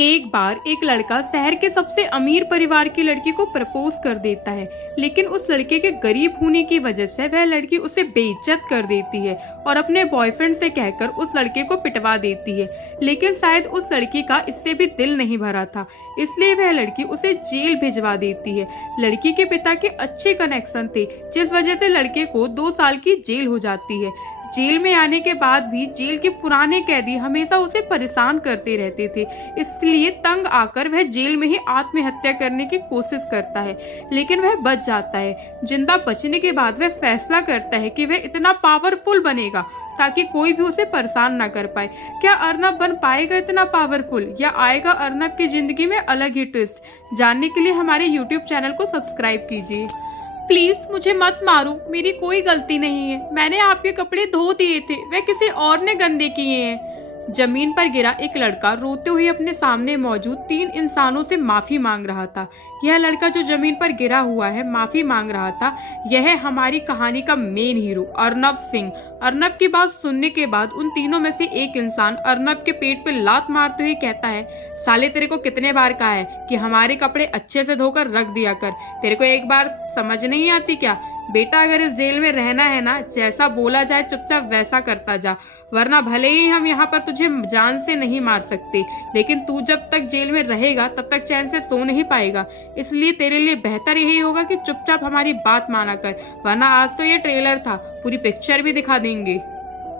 एक बार एक लड़का शहर के सबसे अमीर परिवार की लड़की को प्रपोज कर देता है, लेकिन उस लड़के के गरीब होने की वजह से वह लड़की उसे बेइज्जत कर देती है और अपने बॉयफ्रेंड से कहकर उस लड़के को पिटवा देती है। लेकिन शायद उस लड़की का इससे भी दिल नहीं भरा था, इसलिए वह लड़की उसे जेल भिजवा देती है। लड़की के पिता के अच्छे कनेक्शन थे, जिस वजह से लड़के को 2 साल की जेल हो जाती है। जेल में आने के बाद भी जेल के पुराने कैदी हमेशा उसे परेशान करते रहते थे, इसलिए तंग आकर वह जेल में ही आत्महत्या करने की कोशिश करता है, लेकिन वह बच जाता है। जिंदा बचने के बाद वह फैसला करता है कि वह इतना पावरफुल बनेगा ताकि कोई भी उसे परेशान ना कर पाए। क्या अर्नब बन पाएगा इतना पावरफुल, या आएगा अर्नब की जिंदगी में अलग ही ट्विस्ट? जानने के लिए हमारे YouTube चैनल को सब्सक्राइब कीजिए। प्लीज मुझे मत मारो, मेरी कोई गलती नहीं है। मैंने आपके कपड़े धो दिए थे, वह किसी और ने गंदे किए हैं। जमीन पर गिरा एक लड़का रोते हुए अपने सामने मौजूद 3 इंसानों से माफी मांग रहा था। यह लड़का जो जमीन पर गिरा हुआ है, माफी मांग रहा था, यह है हमारी कहानी का मेन हीरो अर्नब सिंह। अर्नब की बात सुनने के बाद उन तीनों में से एक इंसान अर्नब के पेट पे लात मारते हुए कहता है, साले तेरे को कितने बार कहा है कि हमारे कपड़े अच्छे से धोकर रख दिया कर, तेरे को एक बार समझ नहीं आती क्या? बेटा अगर इस जेल में रहना है ना, जैसा बोला जाए चुपचाप वैसा करता जा, वरना भले ही हम यहाँ पर तुझे जान से नहीं मार सकते, लेकिन तू जब तक जेल में रहेगा तब तक चैन से सो नहीं पाएगा। इसलिए तेरे लिए बेहतर यही होगा कि चुपचाप हमारी बात माना कर, वरना आज तो ये ट्रेलर था, पूरी पिक्चर भी दिखा देंगे।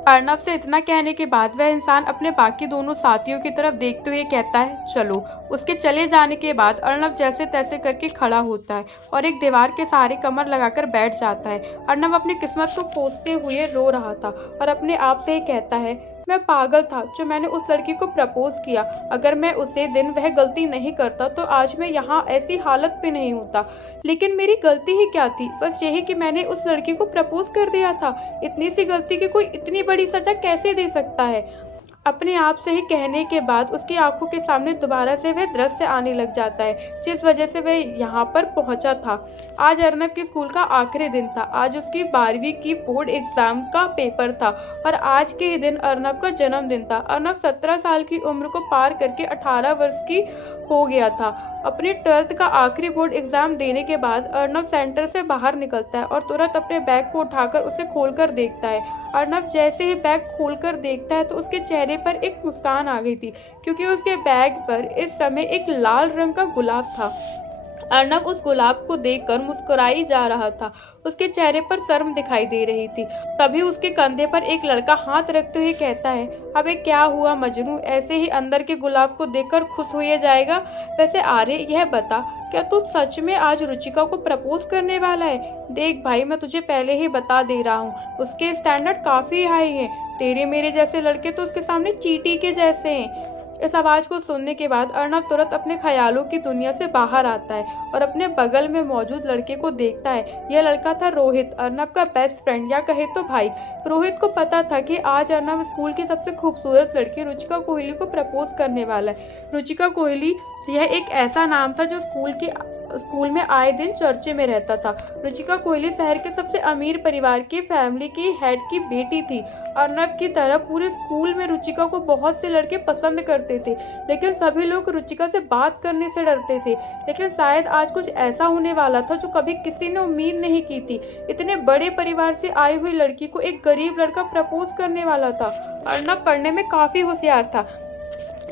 अर्नब से इतना कहने के बाद वह इंसान अपने बाकी दोनों साथियों की तरफ देखते हुए कहता है, चलो। उसके चले जाने के बाद अर्नब जैसे तैसे करके खड़ा होता है और एक दीवार के सहारे कमर लगाकर बैठ जाता है। अर्नब अपनी किस्मत को कोसते हुए रो रहा था और अपने आप से ही कहता है, मैं पागल था जो मैंने उस लड़की को प्रपोज किया। अगर मैं उसे दिन वह गलती नहीं करता तो आज मैं यहाँ ऐसी हालत पे नहीं होता। लेकिन मेरी गलती ही क्या थी? बस यही कि मैंने उस लड़की को प्रपोज कर दिया था। इतनी सी गलती की कोई इतनी बड़ी सजा कैसे दे सकता है? अपने आप से ही कहने के बाद उसकी आंखों के सामने दोबारा से वह दृश्य आने लग जाता है, जिस वजह से वह यहाँ पर पहुंचा था। आज अर्नब के स्कूल का आखिरी दिन था। आज उसकी 12वीं की बोर्ड एग्जाम का पेपर था और आज के ही दिन अर्नब का जन्मदिन था। अर्नब 17 साल की उम्र को पार करके 18 वर्ष की हो गया था। अपनी 12th का आखिरी बोर्ड एग्जाम देने के बाद अर्नब सेंटर से बाहर निकलता है और तुरंत अपने बैग को उठाकर उसे खोलकर देखता है। अर्नब जैसे ही बैग खोलकर देखता है तो उसके चेहरे पर एक मुस्कान आ गई थी, क्योंकि उसके बैग पर इस समय एक लाल रंग का गुलाब था। अर्नब उस गुलाब को देखकर मुस्कुराई जा रहा था। उसके चेहरे पर शर्म दिखाई दे रही थी। तभी उसके कंधे पर एक लड़का हाथ रखते हुए कहता है, अबे क्या हुआ मजनू, ऐसे ही अंदर के गुलाब को देखकर खुश हो जाएगा? वैसे आर्य, यह बता, क्या तू सच में आज रुचिका को प्रपोज करने वाला है? देख भाई, मैं तुझे पहले ही बता दे रहा हूँ, उसके स्टैंडर्ड काफी हाई हैं। तेरे मेरे जैसे लड़के तो उसके सामने चींटी के जैसे हैं। इस आवाज को सुनने के बाद अर्नब तुरंत अपने ख्यालों की दुनिया से बाहर आता है और अपने बगल में मौजूद लड़के को देखता है। यह लड़का था रोहित, अर्नब का बेस्ट फ्रेंड या कहे तो भाई। रोहित को पता था कि आज अर्नब स्कूल की सबसे खूबसूरत लड़की रुचिका कोहली को प्रपोज करने वाला है। रुचिका कोहली यह एक ऐसा नाम था जो स्कूल में आए दिन चर्चे में रहता था। रुचिका कोहली शहर के सबसे अमीर परिवार की फैमिली की हेड की बेटी थी। अर्नब की तरह पूरे स्कूल में रुचिका को बहुत से लड़के पसंद करते थे, लेकिन सभी लोग रुचिका से बात करने से डरते थे। लेकिन शायद आज कुछ ऐसा होने वाला था जो कभी किसी ने उम्मीद नहीं की थी। इतने बड़े परिवार से आई हुई लड़की को एक गरीब लड़का प्रपोज करने वाला था। अर्नब पढ़ने में काफी होशियार था,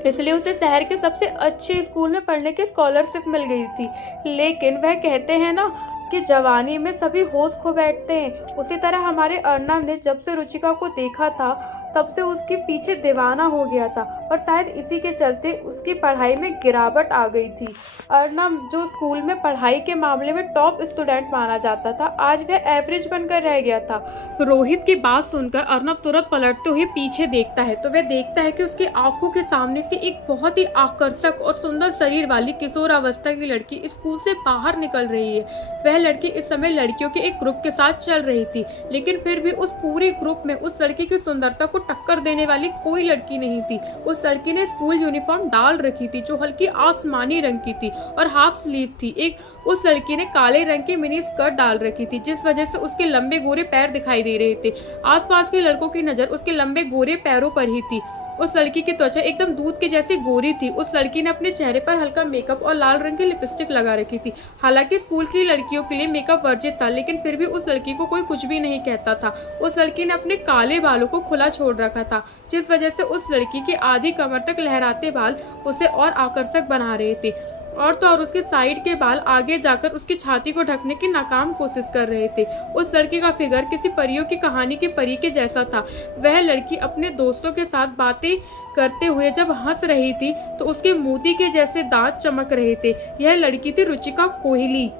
इसलिए उसे शहर के सबसे अच्छे स्कूल में पढ़ने की स्कॉलरशिप मिल गई थी। लेकिन वह कहते हैं ना कि जवानी में सभी होश खो बैठते हैं, उसी तरह हमारे अर्नब ने जब से रुचिका को देखा था तब से उसके पीछे दीवाना हो गया था और शायद इसी के चलते उसकी पढ़ाई में गिरावट आ गई थी। अर्नब जो स्कूल में पढ़ाई के मामले में टॉप स्टूडेंट माना जाता था, आज वह एवरेज बनकर रह गया था। रोहित की बात सुनकर अर्नब तुरंत पलटते हुए पीछे देखता है तो वह देखता है कि उसकी आंखों के सामने से एक बहुत ही आकर्षक और सुंदर शरीर वाली किशोरावस्था की लड़की स्कूल से बाहर निकल रही है। वह लड़की इस समय लड़कियों के एक ग्रुप के साथ चल रही थी, लेकिन फिर भी उस पूरे ग्रुप में उस लड़की की सुंदरता को टक्कर देने वाली कोई लड़की नहीं थी। उस लड़की ने स्कूल यूनिफॉर्म डाल रखी थी जो हल्की आसमानी रंग की थी और हाफ स्लीव थी। उस लड़की ने काले रंग की मिनी स्कर्ट डाल रखी थी, जिस वजह से उसके लंबे गोरे पैर दिखाई दे रहे थे। आसपास के लड़कों की नजर उसके लंबे गोरे पैरों पर ही थी। उस लड़की की त्वचा एकदम दूध के जैसी गोरी थी। उस लड़की ने अपने चेहरे पर हल्का मेकअप और लाल रंग की लिपस्टिक लगा रखी थी। हालांकि स्कूल की लड़कियों के लिए मेकअप वर्जित था, लेकिन फिर भी उस लड़की को कोई कुछ भी नहीं कहता था। उस लड़की ने अपने काले बालों को खुला छोड़ रखा था, जिस वजह से उस लड़की के आधी कमर तक लहराते बाल उसे और आकर्षक बना रहे थे। और तो और उसके साइड के बाल आगे जाकर उसकी छाती को ढकने की नाकाम कोशिश कर रहे थे। उस लड़की का फिगर किसी परियों की कहानी की परी के जैसा था। वह लड़की अपने दोस्तों के साथ बातें करते हुए जब हंस रही थी तो उसके मोती के जैसे दांत चमक रहे थे। यह लड़की थी रुचिका कोहली।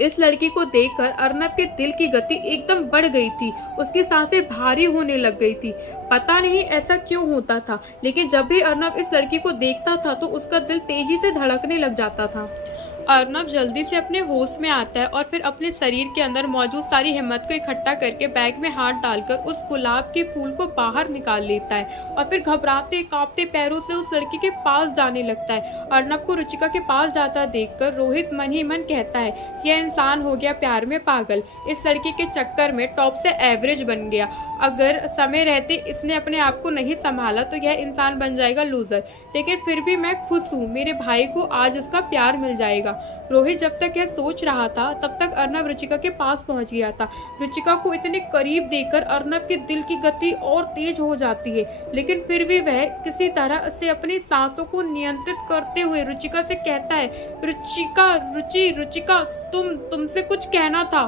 इस लड़की को देखकर अर्नब के दिल की गति एकदम बढ़ गई थी। उसकी सांसें भारी होने लग गई थी। पता नहीं ऐसा क्यों होता था, लेकिन जब भी अर्नब इस लड़की को देखता था तो उसका दिल तेजी से धड़कने लग जाता था। अर्नब जल्दी से अपने होश में आता है और फिर अपने शरीर के अंदर मौजूद सारी हिम्मत को इकट्ठा करके बैग में हाथ डालकर उस गुलाब के फूल को बाहर निकाल लेता है और फिर घबराते कांपते पैरों से उस लड़की के पास जाने लगता है। अर्नब को रुचिका के पास जाता देखकर रोहित मन ही मन कहता है, यह इंसान हो गया प्यार में पागल। इस लड़की के चक्कर में टॉप से एवरेज बन गया। अगर समय रहते इसने अपने आप को नहीं संभाला तो यह इंसान बन जाएगा लूजर। लेकिन फिर भी मैं खुश हूँ, मेरे भाई को आज उसका प्यार मिल जाएगा। रोहित जब तक यह सोच रहा था तब तक अर्नब रुचिका के पास पहुंच गया था। रुचिका को इतने करीब देखकर अर्नब के दिल की गति और तेज हो जाती है, लेकिन फिर भी वह किसी तरह से अपनी सांसों को नियंत्रित करते हुए रुचिका से कहता है, रुचिका रुचिका तुमसे कुछ कहना था।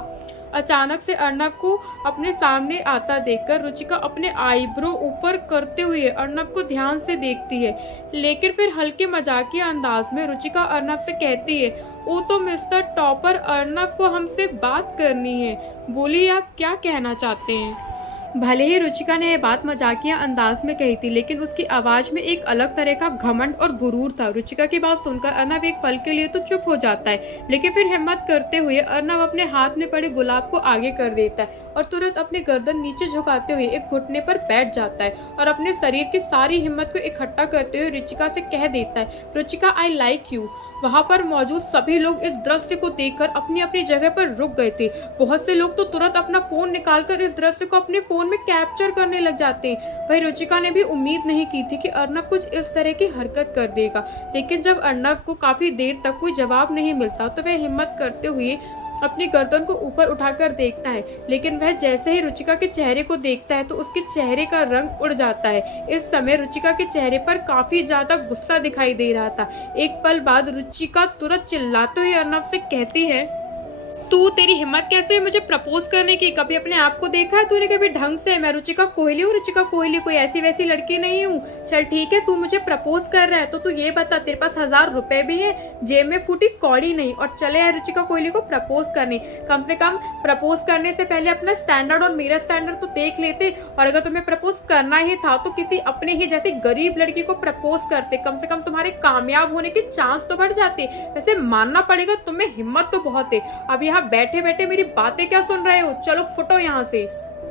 अचानक से अर्नब को अपने सामने आता देखकर रुचिका अपने आईब्रो ऊपर करते हुए अर्नब को ध्यान से देखती है, लेकिन फिर हल्के मजाकिया अंदाज में रुचिका अर्नब से कहती है, ओ तो मिस्टर टॉपर, अर्नब को हमसे बात करनी है। बोलिए, आप क्या कहना चाहते हैं? भले ही रुचिका ने यह बात मजाकिया अंदाज में कही थी, लेकिन उसकी आवाज में एक अलग तरह का घमंड और गुरूर था। रुचिका की बात सुनकर अर्नब एक पल के लिए तो चुप हो जाता है, लेकिन फिर हिम्मत करते हुए अर्नब अपने हाथ में पड़े गुलाब को आगे कर देता है और तुरंत अपनी गर्दन नीचे झुकाते हुए एक घुटने पर बैठ जाता है और अपने शरीर की सारी हिम्मत को इकट्ठा करते हुए रुचिका से कह देता है, रुचिका, आई लाइक यू। वहां पर मौजूद सभी लोग इस दृश्य को देखकर अपनी अपनी जगह पर रुक गए थे। बहुत से लोग तो तुरंत अपना फोन निकालकर इस दृश्य को अपने फोन में कैप्चर करने लग जाते हैं। वही रुचिका ने भी उम्मीद नहीं की थी कि अर्नब कुछ इस तरह की हरकत कर देगा, लेकिन जब अर्नब को काफी देर तक कोई जवाब नहीं मिलता तो वह हिम्मत करते हुए अपनी गर्दन को ऊपर उठाकर देखता है, लेकिन वह जैसे ही रुचिका के चेहरे को देखता है तो उसके चेहरे का रंग उड़ जाता है। इस समय रुचिका के चेहरे पर काफी ज्यादा गुस्सा दिखाई दे रहा था। एक पल बाद रुचिका तुरंत चिल्लाते हुए अर्नब से कहती है, तू, तेरी हिम्मत कैसे हुई मुझे प्रपोज करने की? कभी अपने आप को देखा है तूने कभी ढंग से? मैं रुचिका कोहली हूँ, रुचिका कोहली, कोई ऐसी वैसी लड़की नहीं हूँ। चल ठीक है, तू मुझे प्रपोज कर रहा है तो तू ये बता, तेरे पास 1000 रुपए भी है, जेब में फूटी कौड़ी नहीं, और चले है रुचिका कोहली को प्रपोज करने। कम से कम प्रपोज करने से पहले अपना स्टैंडर्ड और मेरा स्टैंडर्ड तो देख लेते, और अगर तुम्हें प्रपोज करना ही था तो किसी अपने ही जैसी गरीब लड़की को प्रपोज करते, कम से कम तुम्हारे कामयाब होने के चांस तो बढ़ जाते। वैसे मानना पड़ेगा तुम्हें हिम्मत तो बहुत है। अब यहाँ बैठे बैठे मेरी बातें क्या सुन रहे हो? चलो फुटो यहाँ से।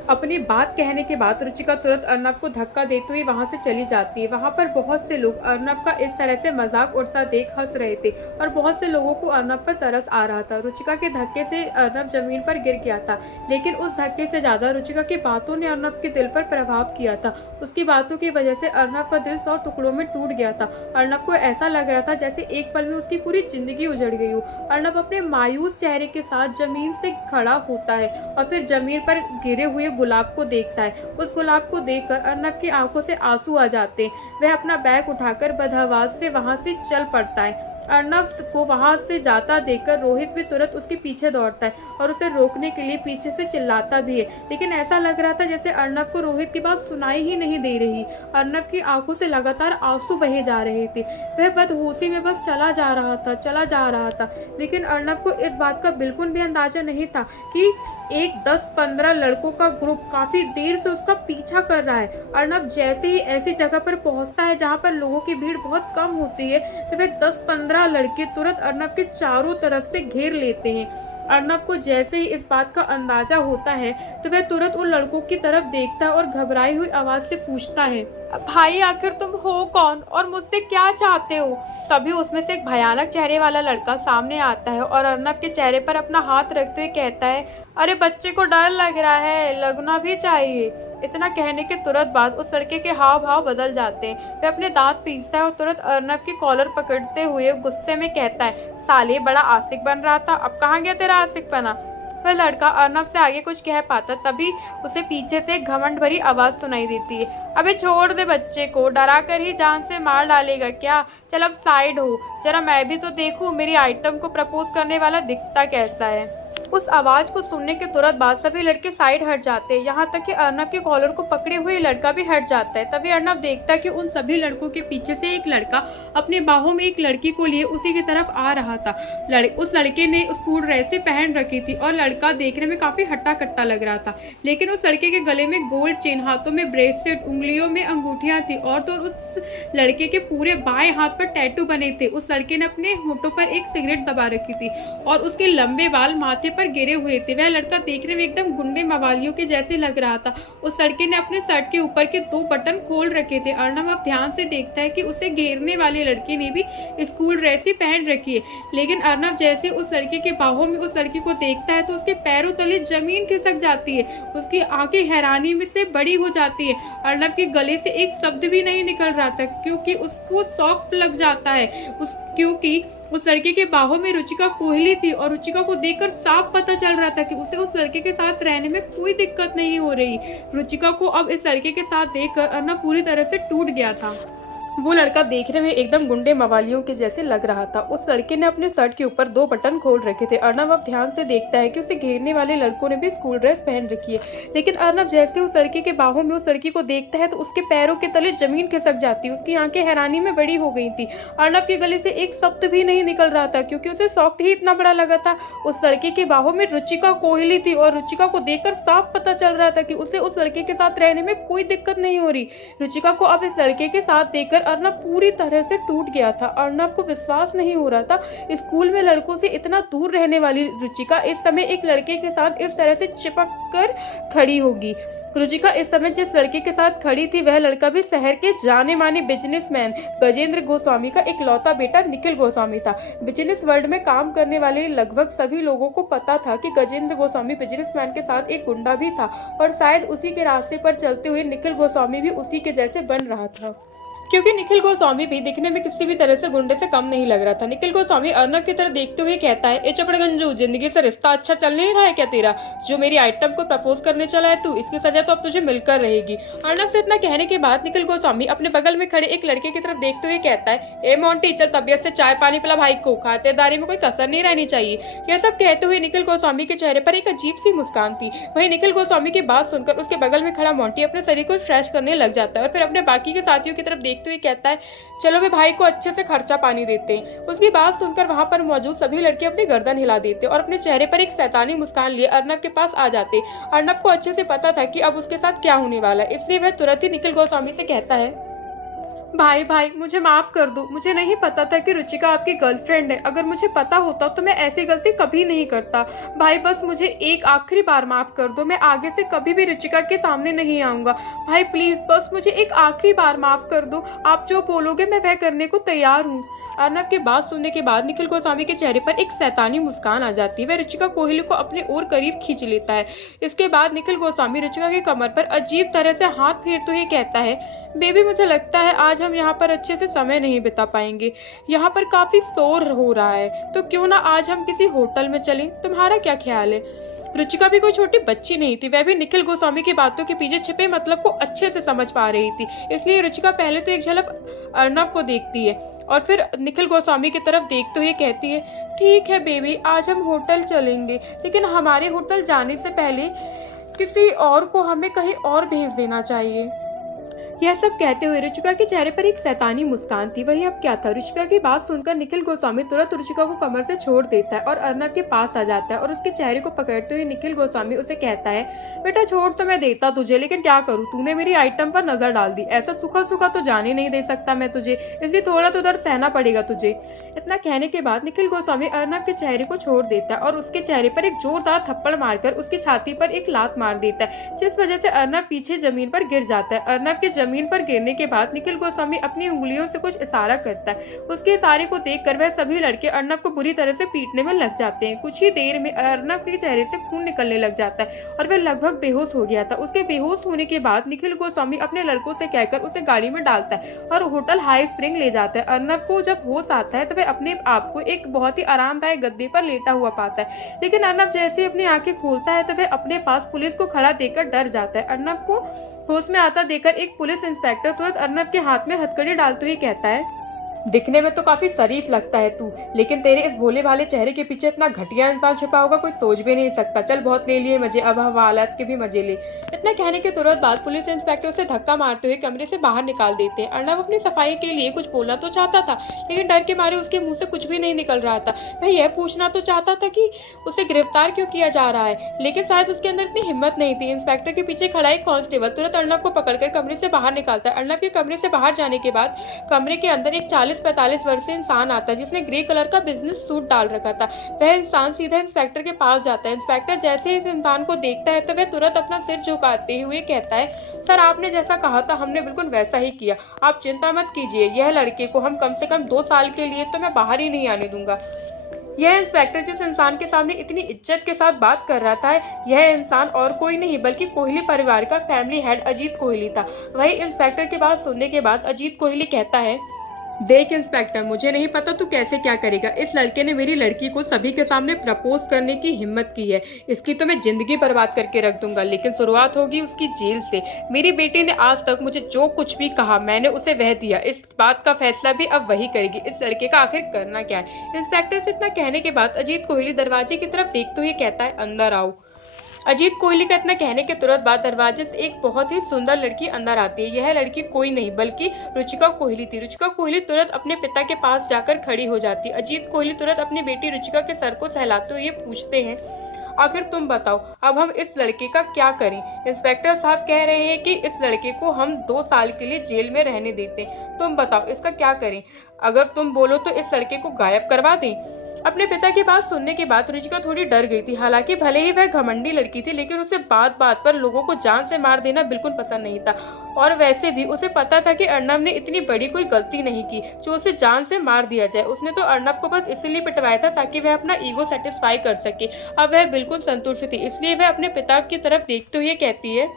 अपनी बात कहने के बाद रुचिका तुरंत अर्नब को धक्का देते हुए वहां से चली जाती है। वहां पर बहुत से लोग अर्नब का इस तरह से मजाक उड़ता देख हंस रहे थे और बहुत से लोगों को अर्नब पर तरस आ रहा था। रुचिका के धक्के से अर्नब जमीन पर गिर गया था, लेकिन उस धक्के से ज्यादा रुचिका की बातों ने अर्नब के दिल पर प्रभाव किया था। उसकी बातों की वजह से अर्नब का दिल 100 टुकड़ों में टूट गया था। अर्नब को ऐसा लग रहा था जैसे एक पल में उसकी पूरी जिंदगी उजड़ गई हो। अर्नब अपने मायूस चेहरे के साथ जमीन से खड़ा होता है और फिर जमीन पर गिरे हुए गुलाब को देखता है। उस गुलाब को देखकर अर्नब की आंखों से आंसू आ जाते हैं। वह अपना बैग उठाकर बदहवास से वहां से चल पड़ता है। अर्नब को वहां से जाता देखकर रोहित भी तुरंत उसके पीछे दौड़ता है और उसे रोकने के लिए पीछे से चिल्लाता भी है, लेकिन ऐसा लग रहा था जैसे अर्नब को रोहित की बात सुनाई ही नहीं दे रही। अर्नब की आंखों से लगातार आंसू बहे जा रहे थे। वह बदहोशी में बस चला जा रहा था, लेकिन अर्नब को इस बात का बिल्कुल भी अंदाजा नहीं था कि एक 10-15 लड़कों का ग्रुप काफी देर से उसका पीछा कर रहा है। अर्नब जैसे ही ऐसी जगह पर पहुंचता है जहां पर लोगों की भीड़ बहुत कम होती है तो वह 10-15 लड़के तुरंत अर्नब के चारों तरफ से घेर लेते हैं। अर्नब को जैसे ही इस बात का अंदाजा होता है तो वह तुरंत उन लड़कों की तरफ देखता है और घबराई हुई आवाज से पूछता है, भाई आखिर तुम हो कौन और मुझसे क्या चाहते हो? तभी उसमें से एक भयानक चेहरे वाला लड़का सामने आता है और अर्नब के चेहरे पर अपना हाथ रखते हुए कहता है, अरे बच्चे को डर लग रहा है, लगना भी चाहिए। इतना कहने के तुरंत बाद उस लड़के के हाव भाव बदल जाते हैं। वह अपने दांत पीसता है और तुरंत अर्नब की कॉलर पकड़ते हुए गुस्से में कहता है, साले बड़ा आशिक बन रहा था, अब कहाँ गया तेरा आशिक बना। वह लड़का अर्नब से आगे कुछ कह पाता तभी उसे पीछे से एक घमंड भरी आवाज सुनाई देती है, अबे छोड़ दे बच्चे को, डरा कर ही जान से मार डालेगा क्या, चल अब साइड हो, जरा मैं भी तो देखूं मेरी आइटम को प्रपोज करने वाला दिखता कैसा है। उस आवाज को सुनने के तुरंत बाद सभी लड़के साइड हट जाते हैं, यहाँ तक कि अर्नब के कॉलर को पकड़े हुए लड़का भी हट जाता है। तभी अर्नब देखता है कि उन सभी लड़कों के पीछे से एक लड़का अपने बाहों में एक लड़की को लिए उसी की तरफ आ रहा था। उस लड़के ने स्कूल ड्रेसें पहन रखी थी और लड़का देखने में काफी हट्टा कट्टा लग रहा था, लेकिन उस लड़के के गले में गोल्ड चेन, हाथों में ब्रेसलेट, उंगलियों में अंगूठियां थी और तो उस लड़के के पूरे बाएं हाथ पर टैटू बने थे। उस लड़के ने अपने होठों पर एक सिगरेट दबा रखी थी और उसके लंबे बाल माथे पर गिरे हुए थे। वह लड़का देखने में एकदम गुंडे मवालियों के जैसे लग रहा था। उस लड़के ने अपने शर्ट के ऊपर के 2 बटन खोल रखे थे। अर्नब अब ध्यान से देखता है कि उसे घेरने वाले लड़के ने भी स्कूल ड्रेस ही पहन रखी है, लेकिन अर्नब जैसे उस लड़के के बाहों में उस लड़की को देखता है तो उसके पैरों तले जमीन खिसक जाती है। उसकी आंखें हैरानी में से बड़ी हो जाती है। अर्नब के गले से एक शब्द भी नहीं निकल रहा था क्योंकि उसको शौक लग जाता है क्योंकि उस लड़के के बाहों में रुचिका कोहली थी और रुचिका को देखकर साफ पता चल रहा था कि उसे उस लड़के के साथ रहने में कोई दिक्कत नहीं हो रही। रुचिका को अब इस लड़के के साथ देखकर अर्नब पूरी तरह से टूट गया था। वो लड़का देखने में एकदम गुंडे मवालियों के जैसे लग रहा था। उस लड़के ने अपने शर्ट के ऊपर 2 बटन खोल रखे थे। अर्नब अब ध्यान से देखता है कि उसे घेरने वाले लड़कों ने भी स्कूल ड्रेस पहन रखी है, लेकिन अर्नब जैसे उस लड़के के बाहों में उस लड़की को देखता है तो उसके पैरों के तले जमीन खिसक जाती है। उसकी आंखें हैरानी में बड़ी हो गई थी। अर्नब के गले से एक शब्द भी नहीं निकल रहा था क्योंकि उसे शौक ही इतना बड़ा लगा था। उस लड़के के बाहों में रुचिका कोहली थी और रुचिका को देखकर साफ पता चल रहा था कि उसे उस लड़के के साथ रहने में कोई दिक्कत नहीं हो रही। रुचिका को अब इस लड़के के साथ देखकर अर्नब पूरी तरह से टूट गया था। अर्नब को विश्वास नहीं हो रहा था स्कूल में लड़कों से इतना दूर रहने वाली रुचिका इस समय एक लड़के के साथ इस तरह से चिपक कर खड़ी होगी। रुचिका इस समय जिस लड़के के साथ खड़ी थी वह लड़का भी शहर के जाने माने बिजनेसमैन गजेंद्र गोस्वामी का इकलौता बेटा निखिल गोस्वामी था। बिजनेस वर्ल्ड में काम करने वाले लगभग सभी लोगों को पता था कि गजेंद्र गोस्वामी बिजनेसमैन के साथ एक गुंडा भी था और शायद उसी के रास्ते पर चलते हुए निखिल गोस्वामी भी उसी के जैसे बन रहा था, क्योंकि निखिल गोस्वामी भी दिखने में किसी भी तरह से गुंडे से कम नहीं लग रहा था। निखिल गोस्वामी अर्नब की तरफ देखते हुए कहता है, ए चपड़गंजू, जिंदगी से रिश्ता अच्छा चल नहीं रहा है क्या तेरा? जो मेरी आइटम को प्रपोज करने चला है तू, इसकी सजा तो अब तुझे मिलकर रहेगी। अर्नब से इतना कहने के बाद निखिल गोस्वामी अपने बगल में खड़े एक लड़के की तरफ देखते हुए कहता है, ए मोंटी, चल तबीयत से चाय पानी पिला भाई को, खातिरदारी में कोई कसर नहीं रहनी चाहिए। यह सब कहते हुए निखिल गोस्वामी के चेहरे पर एक अजीब सी मुस्कान थी। वहीं निखिल गोस्वामी की बात सुनकर उसके बगल में खड़ा मोंटी अपने शरीर को फ्रेश करने लग जाता है और फिर अपने बाकी के साथियों की तरफ देखते हुए कहता है, चलो वे भाई को अच्छे से खर्चा पानी देते हैं। उसकी बात सुनकर वहां पर मौजूद सभी लड़के अपनी गर्दन हिला देते और अपने चेहरे पर एक शैतानी मुस्कान लिए अर्नब के पास आ जाते। अर्नब को अच्छे से पता था कि अब उसके साथ क्या होने वाला है, इसलिए वह तुरंत ही निखिल गोस्वामी से कहता है, भाई मुझे माफ कर दो, मुझे नहीं पता था कि रुचिका आपकी गर्लफ्रेंड है। अगर मुझे पता होता तो मैं ऐसी गलती कभी नहीं करता। भाई बस मुझे एक आखिरी बार माफ कर दो, मैं आगे से कभी भी रुचिका के सामने नहीं आऊंगा। भाई प्लीज बस मुझे एक आखिरी बार माफ कर दो, आप जो बोलोगे मैं वह करने को तैयार हूँ। अर्नब की बात सुनने के बाद निखिल गोस्वामी के चेहरे पर एक शैतानी मुस्कान आ जाती है। वह रुचिका कोहली को अपने और करीब खींच लेता है। इसके बाद निखिल गोस्वामी रुचिका की कमर पर अजीब तरह से हाथ फेरते हुए कहता है, बेबी मुझे लगता है आज हम यहाँ पर अच्छे से समय नहीं बिता पाएंगे। यहाँ पर काफी शोर हो रहा है, तो क्यों ना आज हम किसी होटल में चलें? तुम्हारा क्या ख्याल है? रुचिका भी कोई छोटी बच्ची नहीं थी, वह भी निखिल गोस्वामी की बातों के पीछे छिपे मतलब को अच्छे से समझ पा रही थी। इसलिए रुचिका पहले तो एक झलक अर्नब को देखती है और फिर निखिल गोस्वामी की तरफ देखते हुए कहती है, ठीक है बेबी, आज हम होटल चलेंगे, लेकिन हमारे होटल जाने से पहले किसी और को हमें कहीं और भेज देना चाहिए। यह सब कहते हुए रुचिका के चेहरे पर एक शैतानी मुस्कान थी। वही अब क्या था? रुचिका की बात सुनकर निखिल गोस्वामी तुरंत रुचिका को कमर से छोड़ देता है और अर्नब के पास आ जाता है और उसके चेहरे को पकड़ते हुए निखिल गोस्वामी उसे कहता है, बेटा छोड़ तो मैं देता तुझे, लेकिन क्या करूँ, तूने मेरी आइटम पर नजर डाल दी। ऐसा सूखा सूखा तो जाने नहीं दे सकता मैं तुझे, इसलिए थोड़ा तो दर्द सहना पड़ेगा तुझे। इतना कहने के बाद निखिल गोस्वामी अर्नब के चेहरे को छोड़ देता है और उसके चेहरे पर एक जोरदार थप्पड़ मारकर उसकी छाती पर एक लात मार देता है, जिस वजह से अर्नब पीछे जमीन पर गिर जाता है। अर्नब के जमीन पर गिरने के बाद निखिल गोस्वामी अपनी उंगलियों से कुछ इशारा करता है। उसके इशारे को देखकर वह सभी लड़के अर्नब को बुरी तरह से पीटने में लग जाते हैं। कुछ ही देर में अर्नब के चेहरे से खून निकलने लग जाता है और वह लगभग बेहोश हो गया था। उसके बेहोश होने के बाद निखिल गोस्वामी अपने लड़कों से कहकर उसे गाड़ी में डालता है और होटल हाई स्प्रिंग ले जाता है। अर्नब को जब होश आता है तो वह अपने आप को एक बहुत ही आरामदायक गद्दे पर लेटा हुआ पाता है, लेकिन अर्नब जैसे ही अपनी आंखें खोलता है तो वह अपने पास पुलिस को खड़ा देखकर डर जाता है। अर्नब को होश में आता देखकर एक पुलिस इंस्पेक्टर तुरंत अर्नब के हाथ में हथकड़ी डालते हुए कहता है, दिखने में तो काफी शरीफ लगता है तू, लेकिन तेरे इस भोले भाले चेहरे के पीछे इतना घटिया इंसान छुपा होगा कोई सोच भी नहीं सकता। चल बहुत ले लिए मजे, अब हवालात के भी मजे ले। इतना कहने के तुरंत बाद पुलिस इंस्पेक्टर उसे धक्का मारते हुए कमरे से बाहर निकाल देते हैं। अर्नब अपनी सफाई के लिए कुछ बोलना तो चाहता था, लेकिन डर के मारे उसके मुंह से कुछ भी नहीं निकल रहा था। वह यह पूछना तो चाहता था कि उसे गिरफ्तार क्यों किया जा रहा है, लेकिन शायद उसके अंदर इतनी हिम्मत नहीं थी। इंस्पेक्टर के पीछे खड़ा एक कांस्टेबल तुरंत अर्नब को पकड़कर कमरे से बाहर निकालता है। अर्नब के कमरे से बाहर जाने के बाद कमरे के अंदर एक 40-45 वर्षीय इंसान आता है जिसने ग्रे कलर का बिजनेस सूट डाल रखा था। वह इंसान सीधा इंस्पेक्टर के पास जाता है। इंस्पेक्टर जैसे ही इस इंसान को देखता है तो वह तुरंत अपना सिर झुकाते हुए कहता है, सर आपने जैसा कहा था हमने बिल्कुल वैसा ही किया, आप चिंता मत कीजिए। यह लड़के को हम कम से कम 2 साल के लिए तो मैं बाहर ही नहीं आने दूंगा। यह इंस्पेक्टर जिस इंसान के सामने इतनी इज्जत के साथ बात कर रहा था, यह इंसान और कोई नहीं बल्कि कोहली परिवार का फैमिली हेड अजीत कोहली था। वही इंस्पेक्टर की बात सुनने के बाद अजीत कोहली कहता है, देख इंस्पेक्टर, मुझे नहीं पता तू कैसे क्या करेगा। इस लड़के ने मेरी लड़की को सभी के सामने प्रपोज करने की हिम्मत की है। इसकी तो मैं जिंदगी बर्बाद करके रख दूंगा, लेकिन शुरुआत होगी उसकी जेल से। मेरी बेटी ने आज तक मुझे जो कुछ भी कहा मैंने उसे वह दिया। इस बात का फैसला भी अब वही करेगी। इस लड़के का आखिर करना क्या है। इंस्पेक्टर से इतना कहने के बाद अजीत कोहली दरवाजे की तरफ देखते हुए कहता है, अंदर आओ। अजीत कोहली का इतना कहने के तुरंत बाद दरवाजे से एक बहुत ही सुंदर लड़की अंदर आती है। यह लड़की कोई नहीं बल्कि रुचिका कोहली थी। रुचिका कोहली तुरंत अपने पिता के पास जाकर खड़ी हो जाती है। अजीत कोहली तुरंत अपनी बेटी रुचिका के सर को सहलाते हुए पूछते हैं, आखिर तुम बताओ अब हम इस लड़के का क्या करें। इंस्पेक्टर साहब कह रहे हैं कि इस लड़के को हम 2 साल के लिए जेल में रहने देते हैं। तुम बताओ इसका क्या करें। अगर तुम बोलो तो इस लड़के को गायब करवा दें। अपने पिता की बात सुनने के बाद रुचिका थोड़ी डर गई थी। हालांकि भले ही वह घमंडी लड़की थी, लेकिन उसे बात बात पर लोगों को जान से मार देना बिल्कुल पसंद नहीं था। और वैसे भी उसे पता था कि अर्नब ने इतनी बड़ी कोई गलती नहीं की जो उसे जान से मार दिया जाए। उसने तो अर्नब को बस इसलिए पिटवाया था ताकि वह अपना ईगो सेटिस्फाई कर सके। अब वह बिल्कुल संतुष्ट थी, इसलिए वह अपने पिता की तरफ देखते हुए कहती है,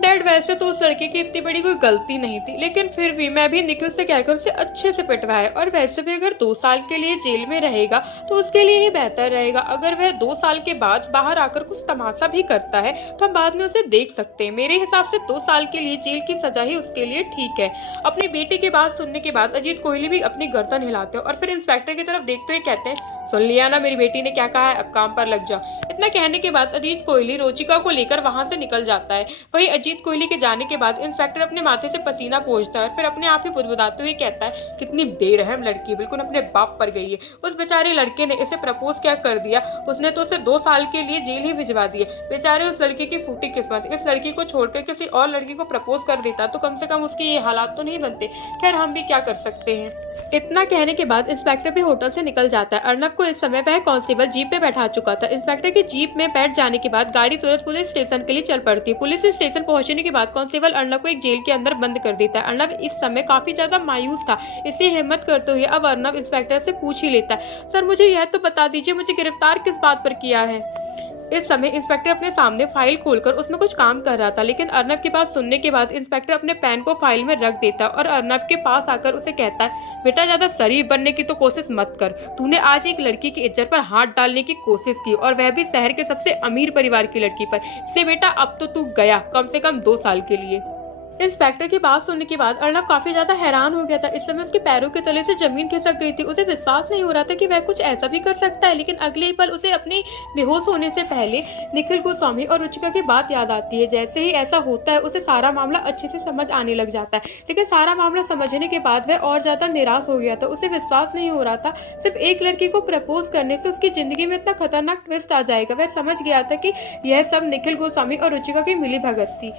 डैड वैसे तो उस लड़के की इतनी बड़ी कोई गलती नहीं थी, लेकिन फिर भी मैं भी निखिल से कहकर उसे अच्छे से पिटवाया। और वैसे भी अगर 2 साल के लिए जेल में रहेगा तो उसके लिए ही बेहतर रहेगा। अगर वह 2 साल के बाद बाहर आकर कुछ तमाशा भी करता है तो हम बाद में उसे देख सकते हैं। मेरे हिसाब से 2 साल के लिए जेल की सजा ही उसके लिए ठीक है। अपनी बेटी की बात सुनने के बाद अजीत कोहली भी अपनी गर्दन हिलाते हैं और फिर इंस्पेक्टर की तरफ देखते हुए कहते हैं, सुन लिया ना मेरी बेटी ने क्या कहा है, अब काम पर लग जाओ। इतना कहने के बाद अजीत कोहली रुचिका को लेकर वहां से निकल जाता है। वहीं अजीत कोहली के जाने के बाद इंस्पेक्टर अपने माथे से पसीना पोंछता है और फिर अपने आप ही बुदबुदाते हुए कहता है, कितनी बेरहम लड़की, बिल्कुल अपने बाप पर गई है। उस बेचारे लड़के ने इसे प्रपोज क्या कर दिया, उसने तो उसे 2 साल के लिए जेल ही भिजवा दिए। बेचारे उस लड़की की फूटी किस्मत, इस लड़की को छोड़कर किसी और लड़की को प्रपोज कर देता तो कम से कम उसके ये हालात तो नहीं बनते। खैर हम भी क्या कर सकते हैं। इतना कहने के बाद इंस्पेक्टर भी होटल से निकल जाता है। अर्नब को इस समय वह कांस्टेबल जीप पे बैठा चुका था। इंस्पेक्टर की जीप में बैठ जाने के बाद गाड़ी तुरंत पुलिस स्टेशन के लिए चल पड़ती है। पुलिस स्टेशन पहुंचने के बाद कांस्टेबल अर्नब को एक जेल के अंदर बंद कर देता है। अर्नब इस समय काफी ज्यादा मायूस था, इसलिए हिम्मत करते हुए अब अर्नब इंस्पेक्टर से पूछ ही लेता है, सर मुझे यह तो बता दीजिए मुझे गिरफ्तार किस बात पर किया है। इस समय इंस्पेक्टर अपने सामने फाइल खोलकर उसमें कुछ काम कर रहा था, लेकिन अर्नब की बात सुनने के बाद इंस्पेक्टर अपने पेन को फाइल में रख देता है और अर्नब के पास आकर उसे कहता है, बेटा ज्यादा शरीफ बनने की तो कोशिश मत कर। तूने आज एक लड़की की इज्जत पर हाथ डालने की कोशिश की और वह भी शहर के सबसे अमीर परिवार की लड़की पर। इसलिए बेटा अब तो तू गया कम से कम 2 साल के लिए। इंस्पेक्टर की बात सुनने के बाद अर्नब काफी ज्यादा हैरान हो गया था। इस समय उसके पैरों के तले से जमीन खिसक गई थी। उसे विश्वास नहीं हो रहा था कि वह कुछ ऐसा भी कर सकता है, लेकिन अगले ही पल उसे अपने बेहोश होने से पहले निखिल गोस्वामी और रुचिका की बात याद आती है। जैसे ही ऐसा होता है उसे सारा मामला अच्छे से समझ आने लग जाता है, लेकिन सारा मामला समझने के बाद वह और ज्यादा निराश हो गया था। उसे विश्वास नहीं हो रहा था सिर्फ एक लड़की को प्रपोज करने से उसकी जिंदगी में इतना खतरनाक ट्विस्ट आ जाएगा। वह समझ गया था कि यह सब निखिल गोस्वामी और रुचिका की मिली भगत थी।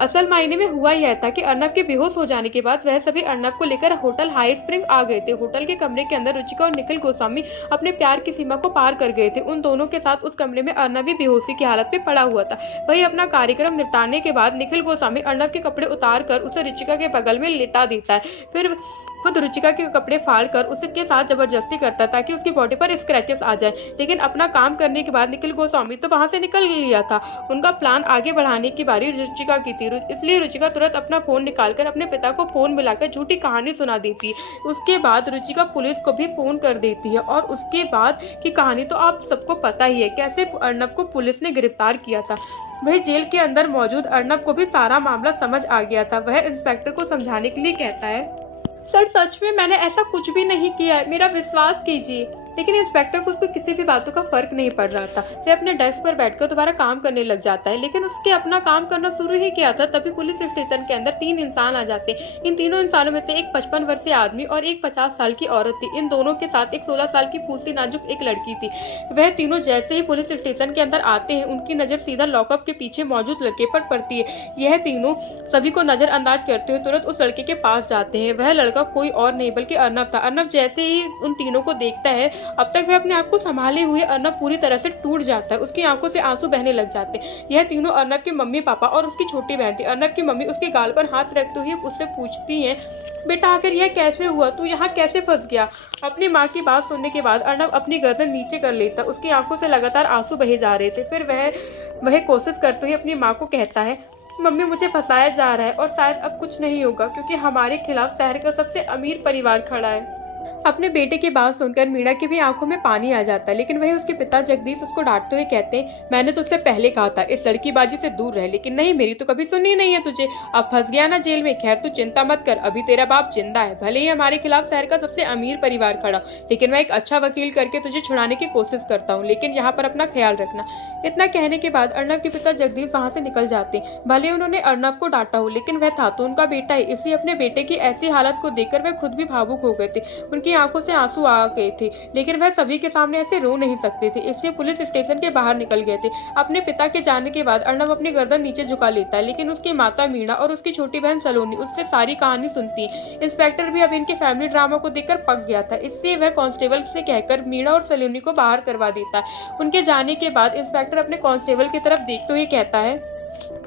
असल मायने में हुआ यह था कि अर्नव के बेहोश हो जाने के बाद वह सभी अर्नव को लेकर होटल हाई स्प्रिंग आ गए थे। होटल के कमरे के अंदर रुचिका और निखिल गोस्वामी अपने प्यार की सीमा को पार कर गए थे। उन दोनों के साथ उस कमरे में अर्नव भी बेहोशी की हालत में पड़ा हुआ था। वही अपना कार्यक्रम निपटाने के बाद निखिल गोस्वामी अर्नव के कपड़े उतार कर उसे रुचिका के बगल में लिटा देता है, फिर खुद रुचिका के कपड़े फाड़कर उसके साथ जबरदस्ती करता ताकि उसकी बॉडी पर स्क्रैचेस आ जाए। लेकिन अपना काम करने के बाद निखिल गोस्वामी तो वहां से निकल लिया था। उनका प्लान आगे बढ़ाने की बारी रुचिका की थी, इसलिए रुचिका तुरंत अपना फोन निकालकर अपने पिता को फोन मिलाकर झूठी कहानी सुना देती है। उसके बाद रुचिका पुलिस को भी फोन कर देती है और उसके बाद की कहानी तो आप सबको पता ही है, कैसे अर्नव को पुलिस ने गिरफ्तार किया था। वही जेल के अंदर मौजूद अर्नव को भी सारा मामला समझ आ गया था। वह इंस्पेक्टर को समझाने के लिए कहता है, सर सच में मैंने ऐसा कुछ भी नहीं किया, मेरा विश्वास कीजिए। लेकिन इंस्पेक्टर को उसको किसी भी बातों का फर्क नहीं पड़ रहा था। वह अपने डेस्क पर बैठकर दोबारा काम करने लग जाता है। लेकिन उसके अपना काम करना शुरू ही किया था तभी पुलिस स्टेशन के अंदर 3 इंसान आ जाते हैं। इन तीनों इंसानों में से एक 55 वर्षीय आदमी और एक 50 साल की औरत थी। इन दोनों के साथ एक 16 साल की फूसी नाजुक एक लड़की थी। वह तीनों जैसे ही पुलिस स्टेशन के अंदर आते हैं उनकी नजर सीधा लॉकअप के पीछे मौजूद लड़के पर पड़ती है। यह तीनों सभी को नजरअंदाज करते हुए तुरंत उस लड़के के पास जाते हैं। वह लड़का कोई और नहीं बल्कि अर्नव था। अर्नव जैसे ही उन तीनों को देखता है, अब तक वह अपने आप को संभाले हुए अर्नव पूरी तरह से टूट जाता है। उसकी आंखों से आंसू बहने लग जाते हैं। यह तीनों अर्नव के मम्मी पापा और उसकी छोटी बहन थी। अर्नव की मम्मी उसके गाल पर हाथ रखते हुए उससे पूछती हैं, बेटा आखिर यह कैसे हुआ, तू यहाँ कैसे फंस गया। अपनी माँ की बात सुनने के बाद अर्नव अपनी गर्दन नीचे कर लेता। उसकी आंखों से लगातार आंसू बहे जा रहे थे। फिर वह कोशिश करते हुए अपनी माँ को कहता है, मम्मी मुझे फंसाया जा रहा है और शायद अब कुछ नहीं होगा क्योंकि हमारे खिलाफ शहर का सबसे अमीर परिवार खड़ा है। अपने बेटे की बात सुनकर मीणा की भी आंखों में पानी आ जाता है। लेकिन वही उसके पिता जगदीश उसको डांटते हुए कहते हैं, मैंने तुझसे पहले कहा था इस लड़कीबाजी से दूर रह, लेकिन नहीं, मेरी तो कभी सुनी नहीं है तुझे। अब फंस गया ना जेल में। खैर तू चिंता मत कर, अभी तेरा बाप जिंदा है। भले ही हमारे खिलाफ शहर का सबसे अमीर परिवार खड़ा, लेकिन मैं एक अच्छा वकील करके तुझे छुड़ाने की कोशिश करता हूँ, लेकिन यहाँ पर अपना ख्याल रखना। इतना कहने के बाद अर्नव के पिता जगदीश वहां से निकल जाते। भले उन्होंने अर्नव को डांटा हो, लेकिन वह था तो उनका बेटा है, इसलिए अपने बेटे की ऐसी हालत को देखकर वह खुद भी भावुक हो गए थे। उनकी आंखों से आंसू आ गए थे, लेकिन वह सभी के सामने ऐसे रो नहीं सकते थे, इसलिए पुलिस स्टेशन के बाहर निकल गए थे। अपने पिता के जाने के बाद अर्नव अपनी गर्दन नीचे झुका लेता है, लेकिन उसकी माता मीणा और उसकी छोटी बहन सलोनी उससे सारी कहानी सुनती है। इंस्पेक्टर भी अब इनके फैमिली ड्रामा को देखकर पक गया था, इसलिए वह कांस्टेबल से कहकर मीणा और सलोनी को बाहर करवा देता है। उनके जाने के बाद इंस्पेक्टर अपने कांस्टेबल की तरफ देखते हुए कहता है,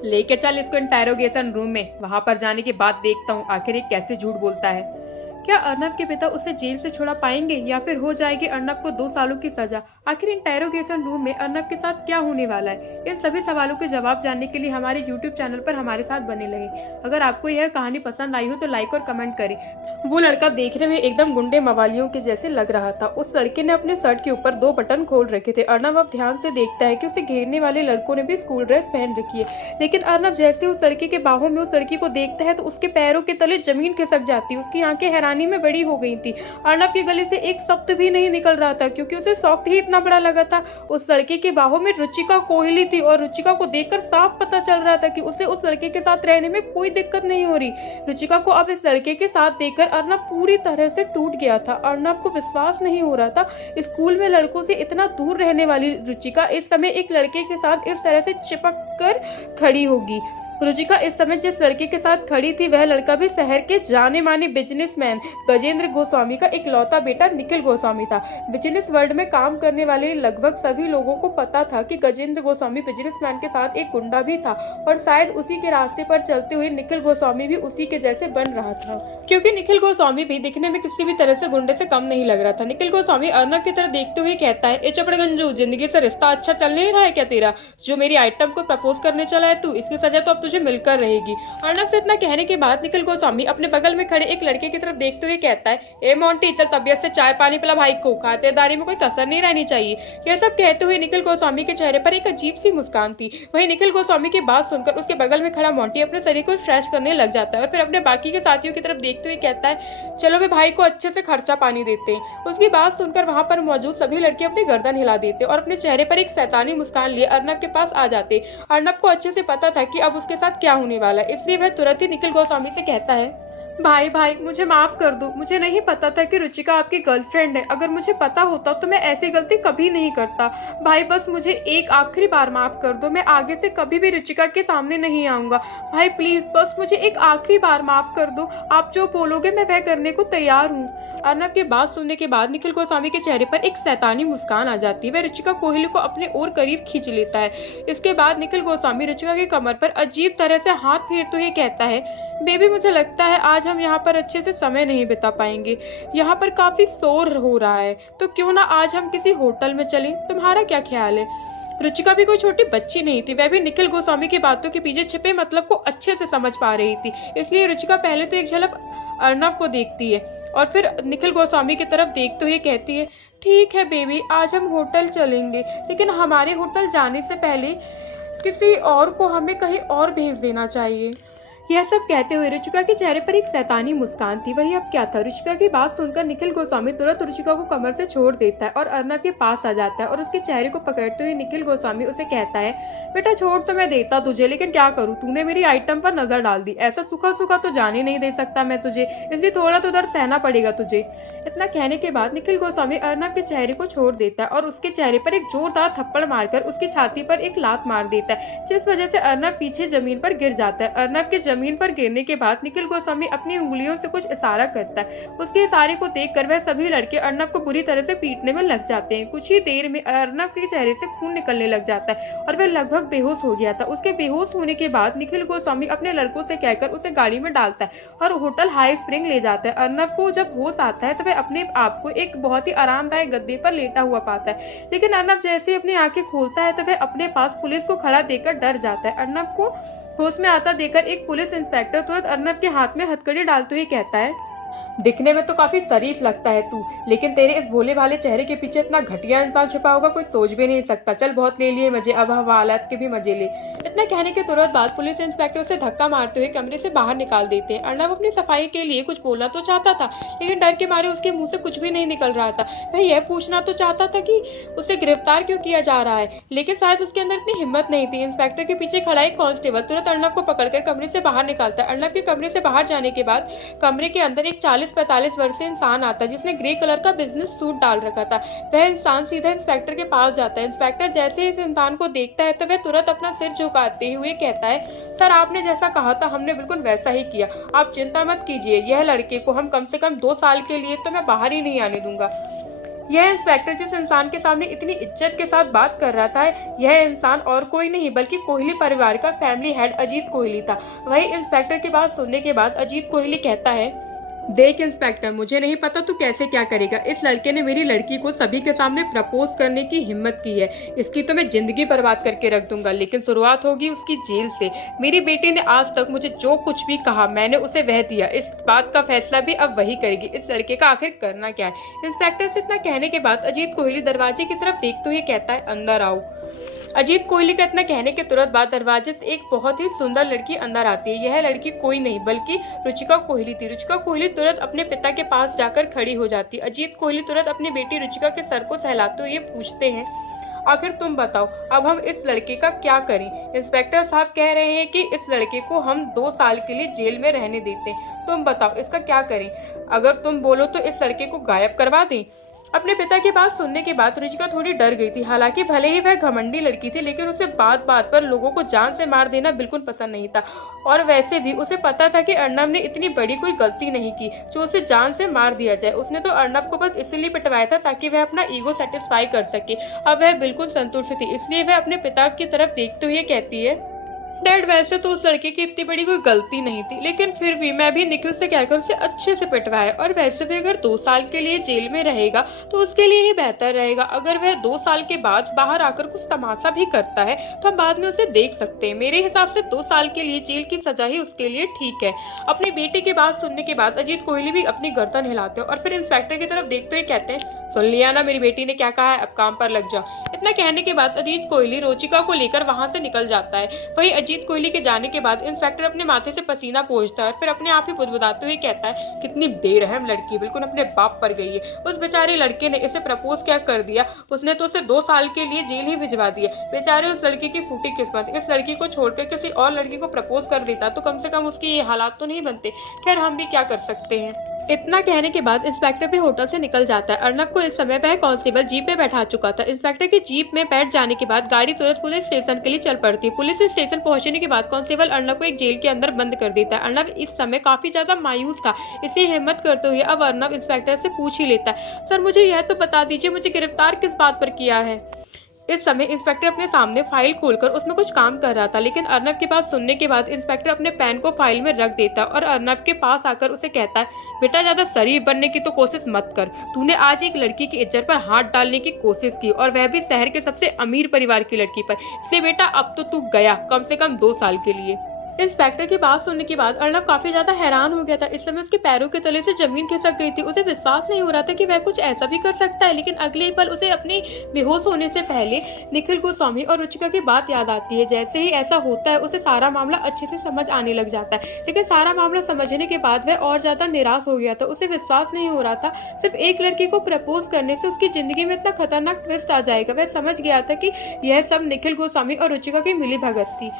लेके चल इसको इंटेरोगेशन रूम में, वहां पर जाने के बाद देखता हूँ आखिर ये कैसे झूठ बोलता है। क्या अर्नव के पिता उसे जेल से छुड़ा पाएंगे या फिर हो जाएगी अर्नव को 2 सालों की सजा। आखिर इंटेरोगेशन रूम में अर्नव के साथ क्या होने वाला है, इन सभी सवालों के जवाब जानने के लिए हमारे YouTube चैनल पर हमारे साथ बने रहे। अगर आपको यह कहानी पसंद आई हो तो लाइक और कमेंट करें। वो लड़का देखने में एकदम गुंडे मवालियों के जैसे लग रहा था। उस लड़के ने अपने शर्ट के ऊपर 2 बटन खोल रखे थे। अर्नव अब ध्यान से देखता है कि उसे घेरने वाले लड़कों ने भी स्कूल ड्रेस पहन रखी है। लेकिन अर्नव जैसे उस लड़के के बाहों में उस लड़की को देखता है तो उसके पैरों के तले जमीन खिसक जाती। उसकी आंखें हैरानी में बड़ी हो गई थी। अर्नव के गले से एक शब्द भी नहीं निकल रहा था क्योंकि उसे शॉक ही इतना बड़ा लगा था। उस लड़के के बाहों में रुचिका कोहली थी और रुचिका को देखकर साफ पता चल रहा था कि उसे उस लड़के के साथ रहने में कोई दिक्कत नहीं हो रही। रुचिका को अब इस लड़के के साथ देखकर अर्नव पूरी तरह से टूट गया था। अर्नव को विश्वास नहीं हो रहा था स्कूल में लड़कों से इतना दूर रहने वाली रुचिका इस समय एक लड़के के साथ इस तरह से चिपक कर खड़ी होगी। रुचिका इस समय जिस लड़के के साथ खड़ी थी वह लड़का भी शहर के जाने माने बिजनेसमैन गजेंद्र गोस्वामी का इकलौता बेटा निखिल गोस्वामी था। बिजनेस वर्ल्ड में काम करने वाले लगभग सभी लोगों को पता था कि गजेंद्र गोस्वामी बिजनेसमैन के साथ एक गुंडा भी था और शायद उसी के रास्ते पर चलते हुए निखिल गोस्वामी भी उसी के जैसे बन रहा था, क्योंकि निखिल गोस्वामी भी दिखने में किसी भी तरह से गुंडे से कम नहीं लग रहा था। निखिल गोस्वामी अर्नव की तरफ देखते हुए कहता है, ए चपड़गंजू, जिंदगी से रिश्ता अच्छा चल नहीं रहा है क्या तेरा? जो मेरी आइटम को प्रपोज करने चला है तू, इसकी सजा तो अब तुझे मिलकर रहेगी। अर्नव से इतना कहने के बाद निखिल गोस्वामी अपने बगल में खड़े एक लड़के की तरफ देखते हुए कहता है, ए मोंटी, चल तबीयत से चाय पानी पिला भाई को, खातिरदारी में कोई कसर नहीं रहनी चाहिए। यह सब कहते हुए निखिल गोस्वामी के चेहरे पर एक अजीब सी मुस्कान थी। वहीं निखिल गोस्वामी की बात सुनकर उसके बगल में खड़ा मोंटी अपने शरीर को स्ट्रेच करने लग जाता है और फिर अपने बाकी के साथियों की तरफ देखते हुए कहता है, चलो वे भाई को अच्छे से खर्चा पानी देते हैं। उसकी बात सुनकर वहां पर मौजूद सभी लड़के अपनी गर्दन हिला देते और अपने चेहरे पर एक शैतानी मुस्कान लिए अर्नव के पास आ जाते। अर्नव को अच्छे से पता था कि अब उसके साथ क्या होने वाला है, इसलिए वह तुरंत ही निखिल गोस्वामी से कहता है, भाई भाई मुझे माफ कर दो, मुझे नहीं पता था कि रुचिका आपकी गर्लफ्रेंड है। अगर मुझे पता होता तो मैं ऐसी गलती कभी नहीं करता। भाई बस मुझे एक आखिरी बार माफ कर दो, मैं आगे से कभी भी रुचिका के सामने नहीं आऊंगा। भाई प्लीज बस मुझे एक आखिरी बार माफ कर दो, आप जो बोलोगे मैं वह करने को तैयार हूँ। अर्नब की बात सुनने के बाद निखिल गोस्वामी के चेहरे पर एक शैतानी मुस्कान आ जाती है। वह रुचिका कोहली को अपने और करीब खींच लेता है। इसके बाद निखिल गोस्वामी रुचिका की कमर पर अजीब तरह से हाथ फेरते हुए कहता है, बेबी मुझे लगता है आज हम यहाँ पर अच्छे से समय नहीं बिता पाएंगे। यहाँ पर काफी शोर हो रहा है, तो क्यों ना आज हम किसी होटल में चलें, तुम्हारा क्या ख्याल है। रुचिका भी कोई छोटी बच्ची नहीं थी, वह भी निखिल गोस्वामी की बातों के पीछे छिपे मतलब को अच्छे से समझ पा रही थी। इसलिए रुचिका पहले तो एक झलक अर्नब को देखती है और फिर निखिल गोस्वामी की तरफ देखते हुए कहती है, ठीक है बेबी आज हम होटल चलेंगे, लेकिन हमारे होटल जाने से पहले किसी और को हमें कहीं और भेज देना चाहिए। यह सब कहते हुए रुचिका के चेहरे पर एक शैतानी मुस्कान थी। वही अब क्या था। रुचिका की बात सुनकर निखिल गोस्वामी तुरंत रुचिका को कमर से छोड़ देता है और अर्नब के पास आ जाता है और उसके चेहरे को पकड़ते हुए निखिल गोस्वामी उसे कहता है, बेटा छोड़ तो मैं देता तुझे, लेकिन क्या करूँ, तूने मेरी आइटम पर नजर डाल दी। ऐसा सूखा सूखा तो जाने नहीं दे सकता मैं तुझे, इसलिए थोड़ा तो दर्द सहना पड़ेगा तुझे। इतना कहने के बाद निखिल गोस्वामी अर्नब के चेहरे को छोड़ देता है और उसके चेहरे पर एक जोरदार थप्पड़ मारकर उसकी छाती पर एक लात मार देता है, जिस वजह से अर्नब पीछे जमीन पर गिर जाता है। अर्नब के जमीन पर गिरने के बाद निखिल गोस्वामी अपनी उंगलियों से कुछ इशारा करता है। उसके इशारे को देखकर वह सभी लड़के अर्नब को बुरी तरह से पीटने में लग जाते हैं। कुछ ही देर में अर्नब के चेहरे से खून निकलने लग जाता है और वह लगभग बेहोश हो गया था। उसके बेहोश होने के बाद निखिल गोस्वामी अपने लड़कों से कहकर उसे गाड़ी में डालता है और होटल हाई स्प्रिंग ले जाता है। अर्नब को जब होश आता है तो वह अपने आप को एक बहुत ही आरामदायक गद्दे पर लेटा हुआ पाता है, लेकिन अर्नब जैसे ही अपनी आंखें खोलता है तो वह अपने पास पुलिस को खड़ा देखकर डर जाता है। अर्नब को होश में आता देखकर एक पुलिस इंस्पेक्टर तुरंत अर्नब के हाथ में हथकड़ी डालते हुए कहता है, दिखने में तो काफी शरीफ लगता है तू, लेकिन तेरे इस भोले भाले चेहरे के पीछे इतना घटिया इंसान छुपा होगा कोई सोच भी नहीं सकता। चल बहुत ले लिए मजे, अब हवालात के भी मजे ले। इतना कहने के तुरंत बाद पुलिस इंस्पेक्टर उसे धक्का मारते हुए कमरे से बाहर निकाल देते हैं। अर्नब अपनी सफाई के लिए कुछ बोलना तो चाहता था, लेकिन डर के मारे उसके मुंह से कुछ भी नहीं निकल रहा था। वह यह पूछना तो चाहता था कि उसे गिरफ्तार क्यों किया जा रहा है, लेकिन शायद उसके अंदर इतनी हिम्मत नहीं थी। इंस्पेक्टर के पीछे खड़ा एक कांस्टेबल तुरंत अर्नब को पकड़कर कमरे से बाहर निकालता है। अर्नब के कमरे से बाहर जाने के बाद कमरे के अंदर एक 40-45 वर्षीय इंसान आता है जिसने ग्रे कलर का बिजनेस सूट डाल रखा था। वह इंसान सीधा इंस्पेक्टर के पास जाता है। इंस्पेक्टर जैसे ही इस इंसान को देखता है तो वह तुरंत अपना सिर झुकाते हुए कहता है, सर आपने जैसा कहा था हमने बिल्कुल वैसा ही किया, आप चिंता मत कीजिए। यह लड़के को हम कम से कम 2 साल के लिए तो मैं बाहर ही नहीं आने दूंगा। यह इंस्पेक्टर जिस इंसान के सामने इतनी इज्जत के साथ बात कर रहा था, यह इंसान और कोई नहीं बल्कि कोहली परिवार का फैमिली हेड अजीत कोहली था। वही इंस्पेक्टर की बात सुनने के बाद अजीत कोहली कहता है, देख इंस्पेक्टर, मुझे नहीं पता तू कैसे क्या करेगा। इस लड़के ने मेरी लड़की को सभी के सामने प्रपोज करने की हिम्मत की है। इसकी तो मैं जिंदगी बर्बाद करके रख दूंगा, लेकिन शुरुआत होगी उसकी जेल से। मेरी बेटी ने आज तक मुझे जो कुछ भी कहा मैंने उसे वह दिया। इस बात का फैसला भी अब वही करेगी। इस लड़के का आखिर करना क्या है। इंस्पेक्टर से इतना कहने के बाद अजीत कोहली दरवाजे की तरफ देखते हुए कहता है, अंदर आओ। अजीत कोहली का इतना कहने के तुरंत बाद दरवाजे से एक बहुत ही सुंदर लड़की अंदर आती है। यह लड़की कोई नहीं बल्कि रुचिका कोहली थी। रुचिका कोहली तुरंत अपने पिता के पास जाकर खड़ी हो जाती। अजीत कोहली तुरंत अपनी बेटी रुचिका के सर को सहलाते हुए पूछते हैं, आखिर तुम बताओ अब हम इस लड़के का क्या करें। इंस्पेक्टर साहब कह रहे हैं कि इस लड़के को हम 2 साल के लिए जेल में रहने देते हैं। तुम बताओ इसका क्या करें। अगर तुम बोलो तो इस लड़के को गायब करवा दें। अपने पिता की बात सुनने के बाद रुचिका थोड़ी डर गई थी। हालांकि भले ही वह घमंडी लड़की थी, लेकिन उसे बात बात पर लोगों को जान से मार देना बिल्कुल पसंद नहीं था। और वैसे भी उसे पता था कि अर्नब ने इतनी बड़ी कोई गलती नहीं की जो उसे जान से मार दिया जाए। उसने तो अर्नब को बस इसलिए पिटवाया था ताकि वह अपना ईगो सेटिस्फाई कर सके। अब वह बिल्कुल संतुष्ट थी, इसलिए वह अपने पिता की तरफ देखते हुए कहती है, डैड वैसे तो उस लड़के की इतनी बड़ी कोई गलती नहीं थी, लेकिन फिर भी मैं भी निखिल से कहकर उसे अच्छे से पिटवाया। और वैसे भी अगर 2 साल के लिए जेल में रहेगा तो उसके लिए ही बेहतर रहेगा। अगर वह 2 साल के बाद बाहर आकर कुछ तमाशा भी करता है तो हम बाद में उसे देख सकते हैं। मेरे हिसाब से 2 साल के लिए जेल की सजा ही उसके लिए ठीक है। अपनी बेटी की बात सुनने के बाद अजीत कोहली भी अपनी गर्दन हिलाते हैं और फिर इंस्पेक्टर की तरफ देखते हुए कहते हैं, सुन लिया ना मेरी बेटी ने क्या कहा है, अब काम पर लग जाओ। इतना कहने के बाद अजीत कोहली रुचिका को लेकर वहां से निकल जाता है। वहीं अजीत कोहली के जाने के बाद इंस्पेक्टर अपने माथे से पसीना पोंछता है और फिर अपने आप ही बुदबुदाते हुए कहता है, कितनी बेरहम लड़की, बिल्कुल अपने बाप पर गई है। उस बेचारे लड़के ने इसे प्रपोज क्या कर दिया, उसने तो उसे 2 साल के लिए जेल ही भिजवा दिया। बेचारे उस लड़की की फूटी किस्मत, इस लड़की को छोड़कर किसी और लड़की को प्रपोज कर देता तो कम से कम उसके ये हालात तो नहीं बनते। खैर हम भी क्या कर सकते हैं। इतना कहने के बाद इंस्पेक्टर भी होटल से निकल जाता है। अर्नब को इस समय वह कांस्टेबल जीप में बैठा चुका था। इंस्पेक्टर की जीप में बैठ जाने के बाद गाड़ी तुरंत पुलिस स्टेशन के लिए चल पड़ती है। पुलिस स्टेशन पहुंचने के बाद कांस्टेबल अर्नब को एक जेल के अंदर बंद कर देता है। अर्नब इस समय काफी ज्यादा मायूस था, इसे हिम्मत करते हुए अब अर्नब इंस्पेक्टर से पूछ ही लेता है, सर मुझे यह तो बता दीजिए, मुझे गिरफ्तार किस बात पर किया है। इस समय इंस्पेक्टर अपने सामने फाइल खोलकर उसमें कुछ काम कर रहा था, लेकिन अर्नब की बात सुनने के बाद इंस्पेक्टर अपने पेन को फाइल में रख देता है और अर्नब के पास आकर उसे कहता है, बेटा ज्यादा शरीफ बनने की तो कोशिश मत कर। तूने आज एक लड़की की इज्जत पर हाथ डालने की कोशिश की और वह भी शहर के सबसे अमीर परिवार की लड़की पर। इसलिए बेटा अब तो तू गया, कम से कम 2 साल के लिए। इंस्पेक्टर की बात सुनने के बाद अर्नब काफी ज्यादा हैरान हो गया था। इस समय उसके पैरों के तले से जमीन खिसक गई थी। उसे विश्वास नहीं हो रहा था कि वह कुछ ऐसा भी कर सकता है, लेकिन अगले पल उसे अपनी बेहोश होने से पहले निखिल गोस्वामी और रुचिका की बात याद आती है। जैसे ही ऐसा होता है उसे सारा मामला अच्छे से समझ आने लग जाता है, लेकिन सारा मामला समझने के बाद वह और ज्यादा निराश हो गया था। उसे विश्वास नहीं हो रहा था सिर्फ एक लड़की को प्रपोज करने से उसकी जिंदगी में इतना खतरनाक ट्विस्ट आ जाएगा। वह समझ गया था कि यह सब निखिल गोस्वामी और रुचिका की मिली भगत थी।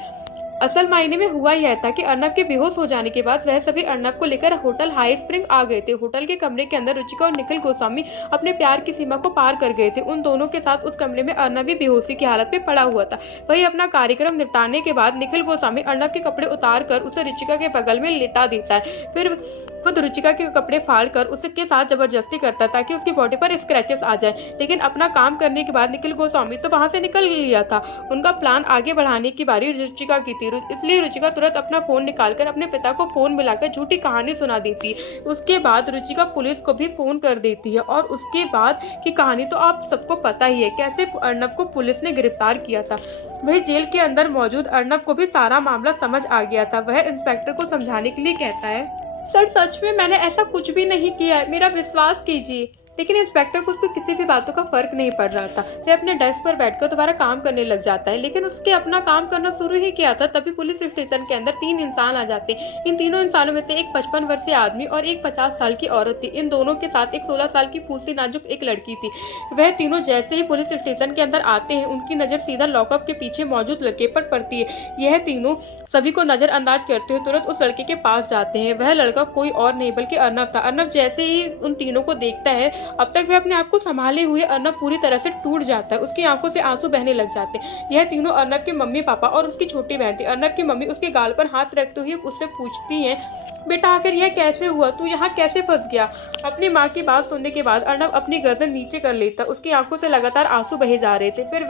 असल मायने में हुआ यह था कि अर्नब के बेहोश हो जाने के बाद वह सभी अर्नब को लेकर होटल हाई स्प्रिंग आ गए थे। होटल के कमरे के अंदर रुचिका और निखिल गोस्वामी अपने प्यार की सीमा को पार कर गए थे। उन दोनों के साथ उस कमरे में अर्नब भी बेहोशी की हालत में पड़ा हुआ था। वही अपना कार्यक्रम निपटाने के बाद निखिल गोस्वामी अर्नब के कपड़े उतार कर उसे रुचिका के बगल में लिटा देता है, फिर खुद रुचिका के कपड़े फाड़ कर उसके साथ जबरदस्ती करता है ताकि उसकी बॉडी पर स्क्रैचेस आ जाए। लेकिन अपना काम करने के बाद निखिल गोस्वामी तो वहां से निकल लिया था। उनका प्लान आगे बढ़ाने की बारी रुचिका की थी, इसलिए रुचिका तुरंत अपना फोन निकालकर अपने पिता को फोन मिलाकर झूठी कहानी सुना देती है। उसके बाद रुचिका पुलिस को भी फोन कर देती है और उसके बाद की कहानी तो आप सबको पता ही है, कैसे अर्नब को पुलिस ने गिरफ्तार किया था। वही जेल के अंदर मौजूद अर्नब को भी सारा मामला समझ आ गया था। वह इंस्पेक्टर को समझाने के लिए कहता है, सर सच में मैंने ऐसा कुछ भी नहीं किया है, मेरा विश्वास कीजिए। लेकिन इंस्पेक्टर को उसको किसी भी बातों का फर्क नहीं पड़ रहा था। वह अपने डेस्क पर बैठकर दोबारा काम करने लग जाता है, लेकिन उसके अपना काम करना शुरू ही किया था तभी पुलिस स्टेशन के अंदर 3 इंसान आ जाते हैं। इन तीनों इंसानों में से एक 55 वर्षीय आदमी और एक 50 साल की औरत थी। इन दोनों के साथ एक 16 साल की फूसी नाजुक एक लड़की थी। वह तीनों जैसे ही पुलिस स्टेशन के अंदर आते हैं उनकी नजर सीधा लॉकअप के पीछे मौजूद लड़के पर पड़ती है। यह तीनों सभी को नजरअंदाज करते हुए तुरंत उस लड़के के पास जाते हैं। वह लड़का कोई और नहीं बल्कि अर्नब था। अर्नब जैसे ही उन तीनों को देखता है, अब तक वह अपने आप को संभाले हुए अर्नब पूरी तरह से टूट जाता है। उसकी आंखों से आंसू बहने लग जाते हैं। यह तीनों अर्नब के मम्मी पापा और उसकी छोटी बहन थी। अर्नब की मम्मी उसके गाल पर हाथ रखते हुए उससे पूछती हैं, बेटा आखिर यह कैसे हुआ, तू यहाँ कैसे फंस गया। अपनी माँ की बात सुनने के बाद अर्नब अपनी गर्दन नीचे कर लेता। उसकी आंखों से लगातार आंसू बहे जा रहे थे। फिर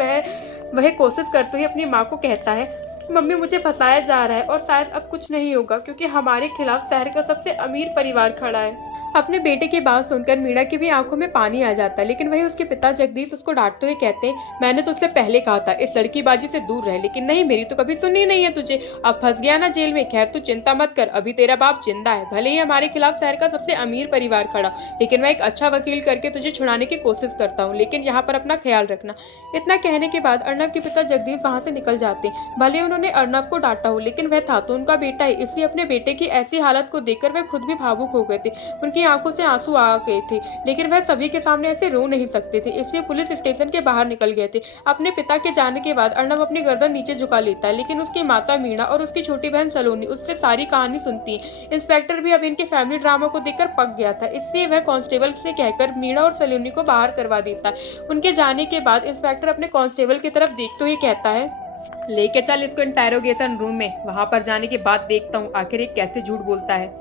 वह कोशिश करते हुए अपनी माँ को कहता है, मम्मी मुझे फंसाया जा रहा है और शायद अब कुछ नहीं होगा क्योंकि हमारे खिलाफ शहर का सबसे अमीर परिवार खड़ा है। अपने बेटे की बात सुनकर मीणा की भी आंखों में पानी आ जाता है, लेकिन वही उसके पिता जगदीश उसको डांटते हुए कहते हैं, मैंने तो उससे पहले कहा था इस लड़कीबाजी से दूर रहे, लेकिन नहीं, मेरी तो कभी सुनी नहीं है तुझे। अब फंस गया ना जेल में। खैर तू चिंता मत कर, अभी तेरा बाप जिंदा है। भले ही हमारे खिलाफ शहर का सबसे अमीर परिवार खड़ा, लेकिन मैं एक अच्छा वकील करके तुझे छुड़ाने की कोशिश करता हूँ, लेकिन यहाँ पर अपना ख्याल रखना। इतना कहने के बाद अर्नब के पिता जगदीश वहाँ से निकल जाते हैं। भले उन्होंने अर्नब को डांटा हो, लेकिन वह था तो उनका बेटा है, इसलिए अपने बेटे की ऐसी हालत को देखकर वह खुद भी भावुक हो गए थे। उनकी आंखों से आंसू आ गए थे, लेकिन वह सभी के सामने ऐसे रो नहीं सकते थे, इसलिए पुलिस स्टेशन के बाहर निकल गए थे। अपने पिता के जाने के बाद अर्नब अपनी गर्दन नीचे झुका लेता है, लेकिन उसकी माता मीणा और उसकी छोटी बहन सलोनी उससे सारी कहानी सुनती है। इंस्पेक्टर भी अब इनके फैमिली ड्रामा को देखकर पक गया था, इसलिए वह कांस्टेबल से कहकर मीणा और सलोनी को बाहर करवा देता है। उनके जाने के बाद इंस्पेक्टर अपने कांस्टेबल की तरफ देखते हुए कहता है, लेके चल इसको इंटेरोगेशन रूम में, वहां पर जाने के बाद देखता हूँ आखिर ये कैसे झूठ बोलता है।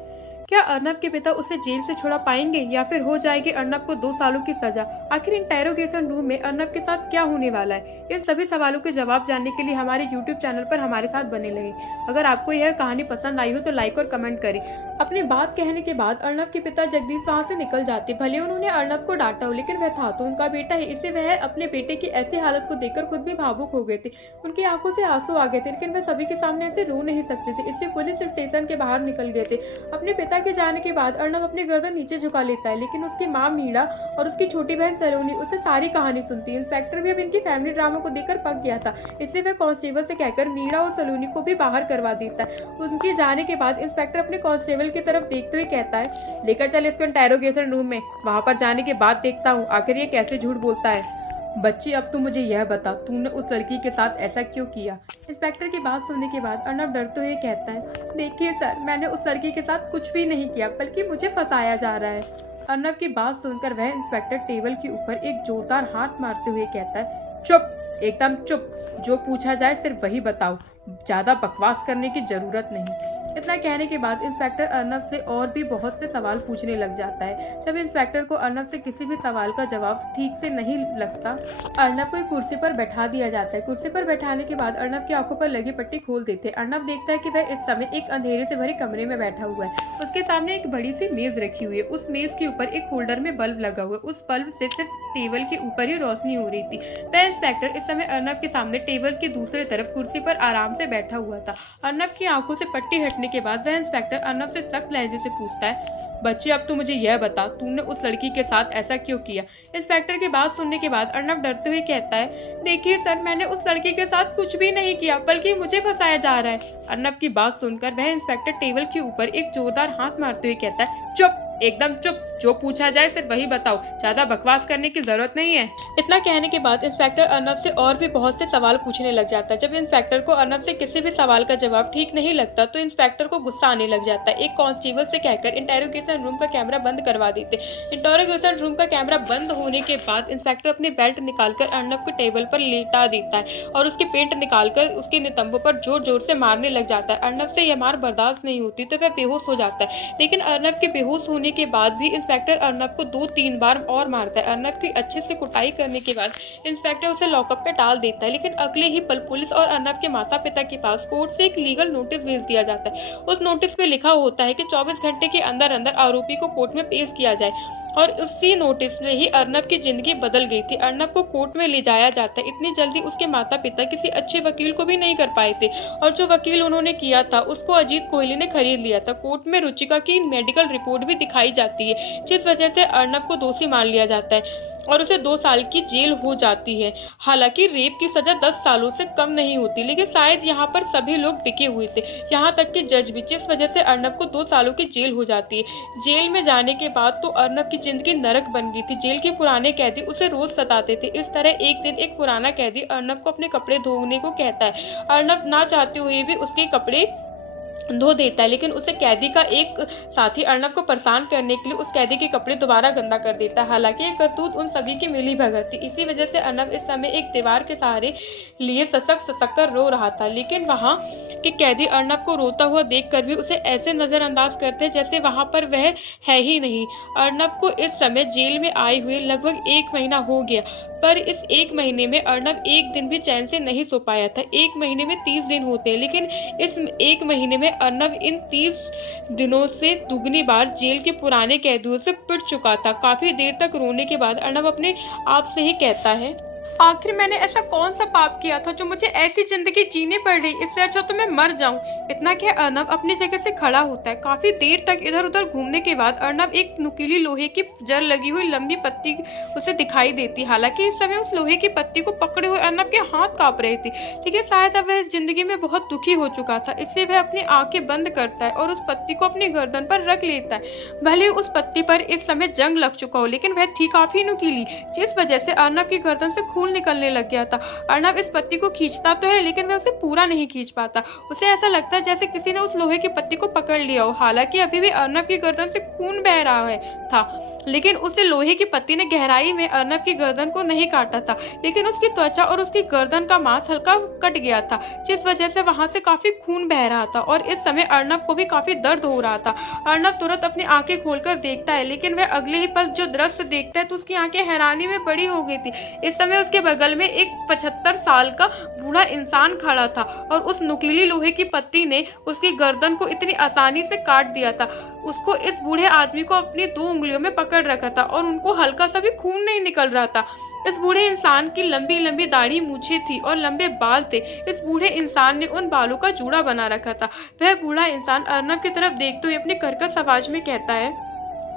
क्या अर्नब के पिता उसे जेल से छुड़ा पाएंगे या फिर हो जाएगी अर्नब को 2 सालों की सजा। आखिर इंटेरोगेशन रूम में अर्नब के साथ क्या होने वाला है, इन सभी सवालों के जवाब जानने के लिए हमारे YouTube चैनल पर हमारे साथ बने रहिए। अगर आपको यह कहानी पसंद आई हो तो लाइक और कमेंट करें। अपनी बात कहने के बाद अर्नब के पिता जगदीश वहाँ से निकल जाते। भले उन्होंने अर्नब को डांटा हो, लेकिन वह था तो उनका बेटा है, इससे वह अपने बेटे की ऐसी हालत को देखकर खुद भी भावुक हो गए थे। उनकी आंखों से आंसू आ गए थे, लेकिन वह सभी के सामने ऐसे रो नहीं सकते थे, इसलिए पुलिस स्टेशन के बाहर निकल गए थे। अपने पिता मीरा के जाने के बाद अर्नव अपनी गर्दन नीचे झुका लेता है, लेकिन उसकी माँ मीरा और उसकी छोटी बहन सलोनी उसे सारी कहानी सुनती है। इंस्पेक्टर भी अब इनकी फैमिली ड्रामा को देखकर पक गया था, इसलिए वह कांस्टेबल से कहकर मीरा और सलोनी को भी बाहर करवा देता है। उनके जाने के बाद इंस्पेक्टर अपने कांस्टेबल की तरफ देखते हुए कहता है, लेकर चल इसको इंटेरोगेशन रूम में, वहां पर जाने के बाद देखता हूँ आखिर ये कैसे झूठ बोलता है। बच्ची, अब तू मुझे यह बता, तूने उस लड़की के साथ ऐसा क्यों किया? इंस्पेक्टर की बात सुनने के बाद अर्नव डरते हुए कहता है, देखिए सर, मैंने उस लड़की के साथ कुछ भी नहीं किया, बल्कि मुझे फंसाया जा रहा है। अर्नव की बात सुनकर वह इंस्पेक्टर टेबल के ऊपर एक जोरदार हाथ मारते हुए कहता है, चुप, एकदम चुप, जो पूछा जाए सिर्फ वही बताओ, ज्यादा बकवास करने की जरूरत नहीं। इतना कहने के बाद इंस्पेक्टर अर्नव से और भी बहुत से सवाल पूछने लग जाता है। जब इंस्पेक्टर को अर्नव से किसी भी सवाल का जवाब ठीक से नहीं लगता, अर्नव को एक कुर्सी पर बैठा दिया जाता है। कुर्सी पर बैठाने के बाद अर्नव की आंखों पर लगी पट्टी खोल देते हैं। अर्नव देखता है कि वह इस समय एक अंधेरे से भरे कमरे में बैठा हुआ है। उसके सामने एक बड़ी सी मेज रखी हुई है। उस मेज के ऊपर एक होल्डर में बल्ब लगा हुआ है। उस बल्ब से सिर्फ टेबल के ऊपर ही रोशनी हो रही थी। वह इंस्पेक्टर इस समय अर्नव के सामने टेबल की दूसरी तरफ कुर्सी पर आराम से बैठा हुआ था। अर्नव की आंखों से पट्टी हटने के बाद वह इंस्पेक्टर अर्नव से सख्त लहजे से पूछता है, बच्चे, अब तू मुझे यह बता, तूने उस लड़की के साथ ऐसा क्यों किया? इंस्पेक्टर की बात सुनने के बाद अर्नव डरते हुए कहता है, देखिए सर, मैंने उस लड़की के साथ कुछ भी नहीं किया, बल्कि मुझे फंसाया जा रहा है। अर्नव की बात सुनकर वह इंस्पेक्टर टेबल के ऊपर एक जोरदार हाथ मारते हुए कहता है, चुप, एकदम चुप, जो पूछा जाए सिर्फ वही बताओ, ज्यादा बकवास करने की जरूरत नहीं है। इतना कहने के बाद इंस्पेक्टर अर्नव से और भी बहुत से सवाल पूछने लग जाता है। जब इंस्पेक्टर को अर्नव से किसी भी सवाल का जवाब ठीक नहीं लगता तो इंस्पेक्टर को गुस्सा आने लग जाता है। एक कांस्टेबल से कहकर इंटेरोगेशन रूम का कैमरा बंद करवा देते। इंटेरोगेशन रूम का कैमरा बंद होने के बाद इंस्पेक्टर अपनी बेल्ट निकालकर अर्नव को टेबल पर लेटा देता है और उसकी पेंट निकालकर उसके नितंबों पर जोर जोर से मारने लग जाता है। अर्नव से यह मार बर्दाश्त नहीं होती तो वह बेहोश हो जाता है, लेकिन अर्नव के बेहोश होने के बाद भी इंस्पेक्टर अर्नव को 2-3 बार और मारता है। अर्नव की अच्छे से कुटाई करने के बाद इंस्पेक्टर उसे लॉकअप में डाल देता है, लेकिन अगले ही पल पुलिस और अर्नव के माता पिता के पास कोर्ट से एक लीगल नोटिस भेज दिया जाता है। उस नोटिस पे लिखा होता है कि 24 घंटे के अंदर अंदर आरोपी को कोर्ट में पेश किया जाए, और उसी नोटिस में ही अर्नव की जिंदगी बदल गई थी। अर्नव को कोर्ट में ले जाया जाता है। इतनी जल्दी उसके माता पिता किसी अच्छे वकील को भी नहीं कर पाए थे, और जो वकील उन्होंने किया था उसको अजीत कोहली ने खरीद लिया था। कोर्ट में रुचिका की मेडिकल रिपोर्ट भी दिखाई जाती है, जिस वजह से अर्नव को दोषी मान लिया जाता है और उसे 2 साल की जेल हो जाती है। हालांकि रेप की सजा 10 सालों से कम नहीं होती, लेकिन शायद यहाँ पर सभी लोग बिके हुए थे, यहाँ तक कि जज भी, जिस वजह से अर्नव को 2 सालों की जेल हो जाती है। जेल में जाने के बाद तो अर्नव की जिंदगी नरक बन गई थी। जेल के पुराने कैदी उसे रोज सताते थे। इस तरह एक दिन एक पुराना कैदी अर्नव को अपने कपड़े धोने को कहता है। अर्नव ना चाहते हुए भी उसके कपड़े धो देता है, लेकिन उसे कैदी का एक साथी अर्नव को परेशान करने के लिए उस कैदी के कपड़े दोबारा गंदा कर देता है। हालांकि ये करतूत उन सभी की मिली भगत थी। इसी वजह से अर्नव इस समय एक दीवार के सहारे लिए ससक कर रो रहा था, लेकिन वहाँ कि कैदी अर्नव को रोता हुआ देखकर भी उसे ऐसे नजरअंदाज करते जैसे वहां पर वह है ही नहीं। अर्नव को इस समय जेल में आए हुए लगभग 1 महीना हो गया, पर इस 1 महीने में अर्नव एक दिन भी चैन से नहीं सो पाया था। 1 महीने में 30 दिन होते हैं, लेकिन इस 1 महीने में अर्नव इन 30 दिनों से दुगनी बार जेल के पुराने कैदियों से पिट चुका था। काफी देर तक रोने के बाद अर्नव अपने आप से ही कहता है, आखिर मैंने ऐसा कौन सा पाप किया था जो मुझे ऐसी जिंदगी जीनी पड़ रही? इससे अच्छा तो मैं मर जाऊं। इतना क्या अर्नव अपनी जगह से खड़ा होता है। काफी देर तक इधर उधर घूमने के बाद अर्नव एक नुकीली लोहे की जर लगी हुई लंबी पत्ती उसे दिखाई देती। हालांकि इस समय उस लोहे की पत्ती को पकड़े हुए अर्नव के हाथ कांप रहे थे, लेकिन शायद अब वह जिंदगी में बहुत दुखी हो चुका था, इसलिए वह अपनी आंखें बंद करता है और उस पत्ती को अपनी गर्दन पर रख लेता है। भले उस पत्ती पर इस समय जंग लग चुका हो, लेकिन वह थी काफी नुकीली, जिस वजह से अर्नव की गर्दन से खून निकलने लग गया था। अर्नव इस पत्ती को खींचता तो है, लेकिन वह उसे पूरा नहीं खींच पाता। उसे ऐसा लगता है जैसे किसी ने उस लोहे की पत्ती को पकड़ लिया हो। हालांकि अभी भी अर्नव की गर्दन से खून बह रहा था, लेकिन उसे लोहे की पत्ती ने गहराई में अर्नव की गर्दन को नहीं काटा था, लेकिन उसकी त्वचा और उसकी गर्दन का मांस हल्का कट गया था, जिस वजह से वहां से काफी खून बह रहा था। और इस समय अर्नव को भी काफी दर्द हो रहा था। अर्नव तुरंत अपनी आंखें खोलकर देखता है, लेकिन वह अगले ही पल जो दृश्य देखता है तो उसकी आंखें हैरानी में बड़ी हो गई थी। इस समय उसके बगल में एक 75 साल का बूढ़ा इंसान खड़ा था और उस नुकीली लोहे की पत्ती ने उसकी गर्दन को इतनी आसानी से काट दिया था। उसको इस बूढ़े आदमी को अपनी 2 उंगलियों में पकड़ रखा था और उनको हल्का सा भी खून नहीं निकल रहा था। इस बूढ़े इंसान की लंबी लंबी दाढ़ी मूछें थी और लंबे बाल थे। इस बूढ़े इंसान ने उन बालों का जूड़ा बना रखा था। वह बूढ़ा इंसान अर्नब की तरफ देखते हुए अपनी कर्कश आवाज में कहता है,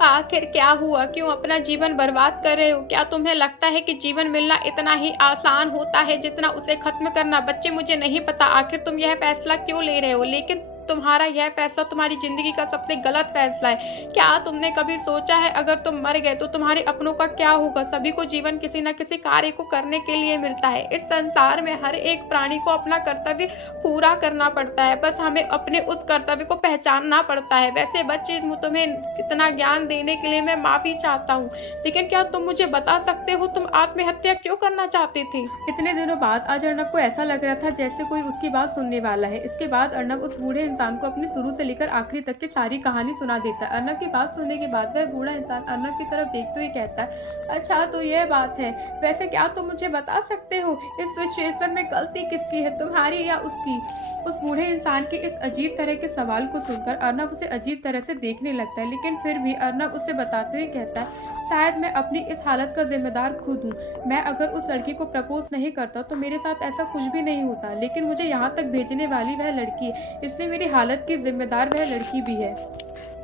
आखिर क्या हुआ? क्यों अपना जीवन बर्बाद कर रहे हो? क्या तुम्हें लगता है कि जीवन मिलना इतना ही आसान होता है जितना उसे खत्म करना? बच्चे, मुझे नहीं पता आखिर तुम यह फैसला क्यों ले रहे हो, लेकिन तुम्हारा यह फैसला तुम्हारी जिंदगी का सबसे गलत फैसला है। क्या तुमने कभी सोचा है अगर तुम मर गए तो तुम्हारे अपनों का क्या होगा? सभी को जीवन किसी न किसी कार्य को करने के लिए मिलता है। इस संसार में हर एक प्राणी को अपना कर्तव्य पूरा करना पड़ता है, बस हमें अपने उस कर्तव्य को पहचानना पड़ता है। वैसे बच्चे, तुम्हें इतना ज्ञान देने के लिए मैं माफी चाहता हूँ, लेकिन क्या तुम मुझे बता सकते हो तुम आत्महत्या क्यों करना चाहते थे? इतने दिनों बाद आज अर्नब को ऐसा लग रहा था जैसे कोई उसकी बात सुनने वाला है। इसके बाद अर्नब उस बूढ़े इंसान को अपनी शुरू से लेकर आखिरी तक की सारी कहानी सुना देता है। अर्नब की बात सुनने के बाद वह बूढ़ा इंसान अर्नब की तरफ देखते हुए कहता है, अच्छा तो यह बात है। वैसे क्या तुम मुझे बता सकते हो इस सिचुएशन में गलती किसकी है, तुम्हारी या उसकी? उस बूढ़े इंसान के इस अजीब तरह के सवाल को सुनकर अर्नब उसे अजीब तरह से देखने लगता है, लेकिन फिर भी अर्नब उसे बताते हुए कहता है, शायद मैं अपनी इस हालत का जिम्मेदार खुद हूँ। मैं अगर उस लड़की को प्रपोज नहीं करता तो मेरे साथ ऐसा कुछ भी नहीं होता, लेकिन मुझे यहाँ तक भेजने वाली वह लड़की है, इसलिए मेरी हालत की जिम्मेदार वह लड़की भी है।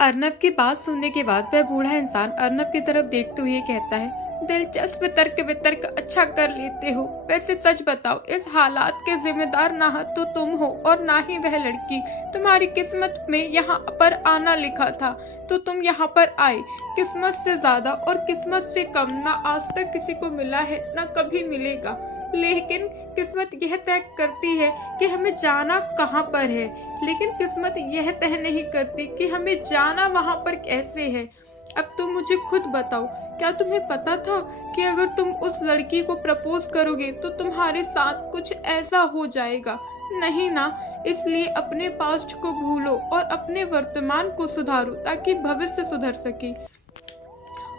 अर्नब की बात सुनने के बाद वह बूढ़ा इंसान अर्नब की तरफ देखते हुए कहता है, दिलचस्प तर्क वितर्क अच्छा कर लेते हो। वैसे सच बताओ, इस हालात के जिम्मेदार ना तो तुम हो और ना ही वह लड़की। तुम्हारी किस्मत में यहाँ पर आना लिखा था तो तुम यहाँ पर आए। किस्मत से ज्यादा और किस्मत से कम ना आज तक किसी को मिला है ना कभी मिलेगा, लेकिन किस्मत यह तय करती है कि हमें जाना कहाँ पर है, लेकिन किस्मत यह तय नहीं करती कि हमें जाना वहाँ पर कैसे है। अब तुम मुझे खुद बताओ, क्या तुम्हें पता था कि अगर तुम उस लड़की को प्रपोज करोगे तो तुम्हारे साथ कुछ ऐसा हो जाएगा? नहीं ना, इसलिए अपने पास्ट को भूलो और अपने वर्तमान को सुधारो ताकि भविष्य सुधर सके।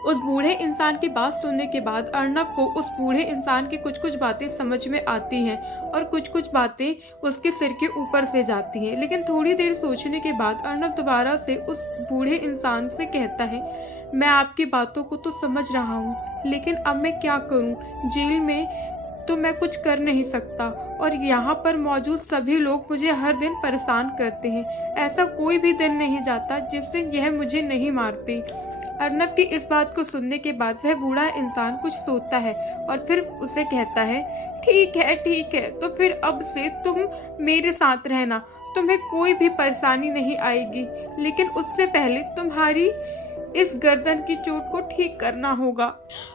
उस बूढ़े इंसान की बात सुनने के बाद अर्नब को उस बूढ़े इंसान की कुछ कुछ बातें समझ में आती हैं और कुछ कुछ बातें उसके सिर के ऊपर से जाती हैं, लेकिन थोड़ी देर सोचने के बाद अर्नब दोबारा से उस बूढ़े इंसान से कहता है, मैं आपकी बातों को तो समझ रहा हूँ, लेकिन अब मैं क्या करूँ? जेल में तो मैं कुछ कर नहीं सकता और यहाँ पर मौजूद सभी लोग मुझे हर दिन परेशान करते हैं। ऐसा कोई भी दिन नहीं जाता जिससे यह मुझे नहीं मारते। अर्नब की इस बात को सुनने के बाद वह बूढ़ा इंसान कुछ सोचता है और फिर उसे कहता है, ठीक है, तो फिर अब से तुम मेरे साथ रहना, तुम्हें कोई भी परेशानी नहीं आएगी, लेकिन उससे पहले तुम्हारी इस गर्दन की चोट को ठीक करना होगा।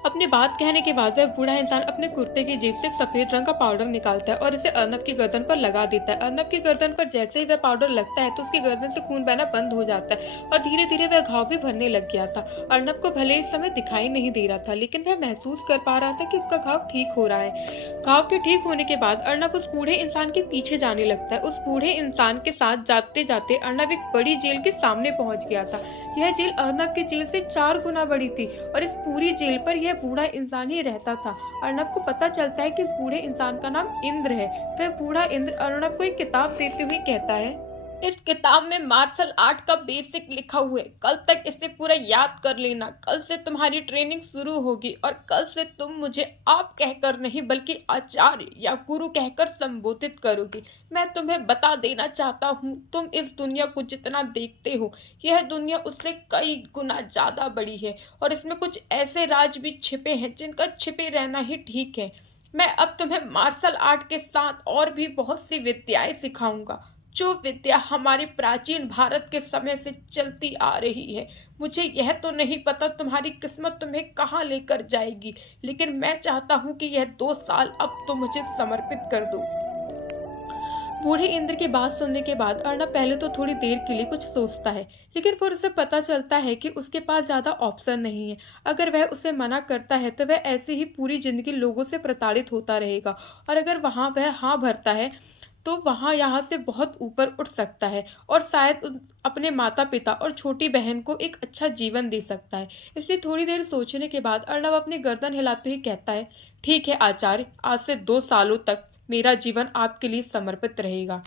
अपनी बात कहने के बाद वह बूढ़ा इंसान अपने कुर्ते की जेब से एक सफेद रंग का पाउडर निकालता है और इसे अर्नब की गर्दन पर लगा देता है। अर्नब की गर्दन पर जैसे ही वह पाउडर लगता है तो उसकी गर्दन से खून बहना बंद हो जाता है और धीरे धीरे वह घाव भी भरने लग गया था। अर्नब को भले इस समय दिखाई नहीं दे रहा था, लेकिन वह महसूस कर पा रहा था कि उसका घाव ठीक हो रहा है। घाव के ठीक होने के बाद अर्नब उस बूढ़े इंसान के पीछे जाने लगता है। उस बूढ़े इंसान के साथ जाते जाते अर्नब एक बड़ी जेल के सामने पहुंच गया था। यह जेल अर्नब की जेल से 4 गुना बड़ी थी और इस पूरी जेल पर यह बूढ़ा इंसान ही रहता था। अर्नब को पता चलता है कि इस बूढ़े इंसान का नाम इंद्र है। वह बूढ़ा इंद्र अर्नब को एक किताब देते हुए कहता है, इस किताब में मार्शल आर्ट का बेसिक लिखा हुआ है, कल तक इसे पूरा याद कर लेना। कल से तुम्हारी ट्रेनिंग शुरू होगी और कल से तुम मुझे आप कहकर नहीं बल्कि आचार्य या गुरु कहकर संबोधित करोगी। मैं तुम्हें बता देना चाहता हूँ, तुम इस दुनिया को जितना देखते हो यह दुनिया उससे कई गुना ज्यादा बड़ी है और इसमें कुछ ऐसे राज भी छिपे हैं जिनका छिपे रहना ही ठीक है। मैं अब तुम्हें मार्शल आर्ट के साथ और भी बहुत सी विद्याएं सिखाऊंगा, जो विद्या हमारे प्राचीन भारत के समय से चलती आ रही है। मुझे यह तो नहीं पता तुम्हारी किस्मत तुम्हें कहाँ लेकर जाएगी, लेकिन मैं चाहता हूँ कि यह 2 साल अब तो मुझे समर्पित कर दो। बूढ़े इंद्र की बात सुनने के बाद अर्नब पहले तो थोड़ी देर के लिए कुछ सोचता है, लेकिन फिर उसे पता चलता है कि उसके पास ज़्यादा ऑप्शन नहीं है। अगर वह उसे मना करता है तो वह ऐसे ही पूरी जिंदगी लोगों से प्रताड़ित होता रहेगा, और अगर वह हाँ भरता है तो वहाँ यहाँ से बहुत ऊपर उठ सकता है और शायद अपने माता पिता और छोटी बहन को एक अच्छा जीवन दे सकता है। इसलिए थोड़ी देर सोचने के बाद अर्णव अपनी गर्दन हिलाते हुए कहता है, ठीक है आचार्य, आज से 2 सालों तक मेरा जीवन आपके लिए समर्पित रहेगा।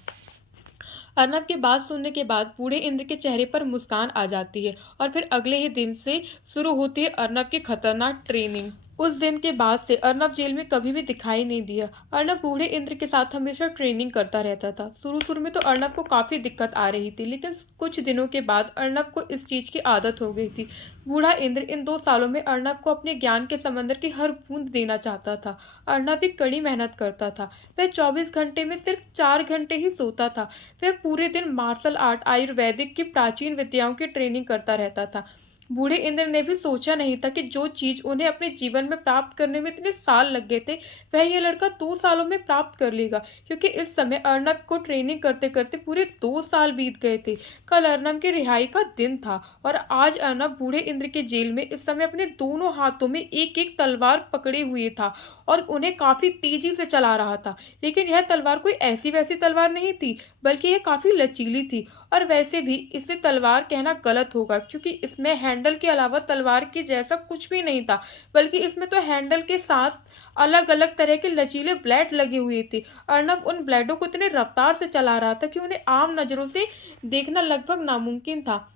अर्नब की बात सुनने के बाद बूढ़े इंद्र के चेहरे पर मुस्कान आ जाती है और फिर अगले ही दिन से शुरू होती है अर्नब की खतरनाक ट्रेनिंग। उस दिन के बाद से अर्नब जेल में कभी भी दिखाई नहीं दिया। अर्नब बूढ़े इंद्र के साथ हमेशा ट्रेनिंग करता रहता था। शुरू शुरू में तो अर्नब को काफ़ी दिक्कत आ रही थी, लेकिन कुछ दिनों के बाद अर्नब को इस चीज़ की आदत हो गई थी। बूढ़ा इंद्र इन 2 सालों में अर्नब को अपने ज्ञान के समंदर की हर बूंद देना चाहता था। अर्नब एक कड़ी मेहनत करता था। वह 24 घंटे में सिर्फ 4 घंटे ही सोता था। वह पूरे दिन मार्शल आर्ट, आयुर्वेदिक की प्राचीन विद्याओं की ट्रेनिंग करता रहता था। बूढ़े इंद्र ने भी सोचा नहीं था कि जो चीज उन्हें अपने जीवन में प्राप्त करने में इतने साल लग गए थे, वह यह लड़का 2 सालों में प्राप्त कर लेगा। क्योंकि इस समय अर्नब को ट्रेनिंग करते करते पूरे 2 साल बीत गए थे। कल अर्नब की रिहाई का दिन था और आज अर्नब बूढ़े इंद्र के जेल में इस समय अपने दोनों हाथों में एक एक तलवार पकड़े हुए था और उन्हें काफी तेजी से चला रहा था। लेकिन यह तलवार कोई ऐसी वैसी तलवार नहीं थी, बल्कि यह काफी लचीली थी। और वैसे भी इसे तलवार कहना गलत होगा, क्योंकि इसमें हैंडल के अलावा तलवार के जैसा कुछ भी नहीं था, बल्कि इसमें तो हैंडल के साथ अलग अलग तरह के लचीले ब्लेड लगे हुए थे। अर्नब उन ब्लेडों को इतनी रफ्तार से चला रहा था कि उन्हें आम नजरों से देखना लगभग नामुमकिन था।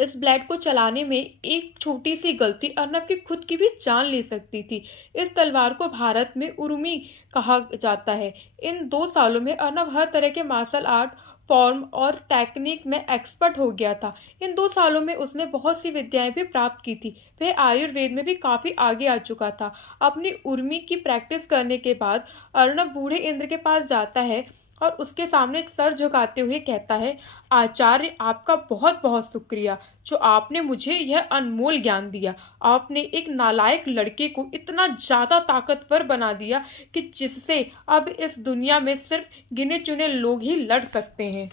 इस ब्लेड को चलाने में एक छोटी सी गलती अर्नब की खुद की भी जान ले सकती थी। इस तलवार को भारत में उर्मी कहा जाता है। इन 2 सालों में अर्नब हर तरह के मार्शल आर्ट फॉर्म और टेक्निक में एक्सपर्ट हो गया था। इन 2 सालों में उसने बहुत सी विद्याएं भी प्राप्त की थी। वह आयुर्वेद में भी काफ़ी आगे आ चुका था। अपनी उर्मी की प्रैक्टिस करने के बाद अर्नब बूढ़े इंद्र के पास जाता है और उसके सामने सर झुकाते हुए कहता है, आचार्य, आपका बहुत बहुत शुक्रिया जो आपने मुझे यह अनमोल ज्ञान दिया। आपने एक नालायक लड़के को इतना ज़्यादा ताकतवर बना दिया कि जिससे अब इस दुनिया में सिर्फ गिने चुने लोग ही लड़ सकते हैं।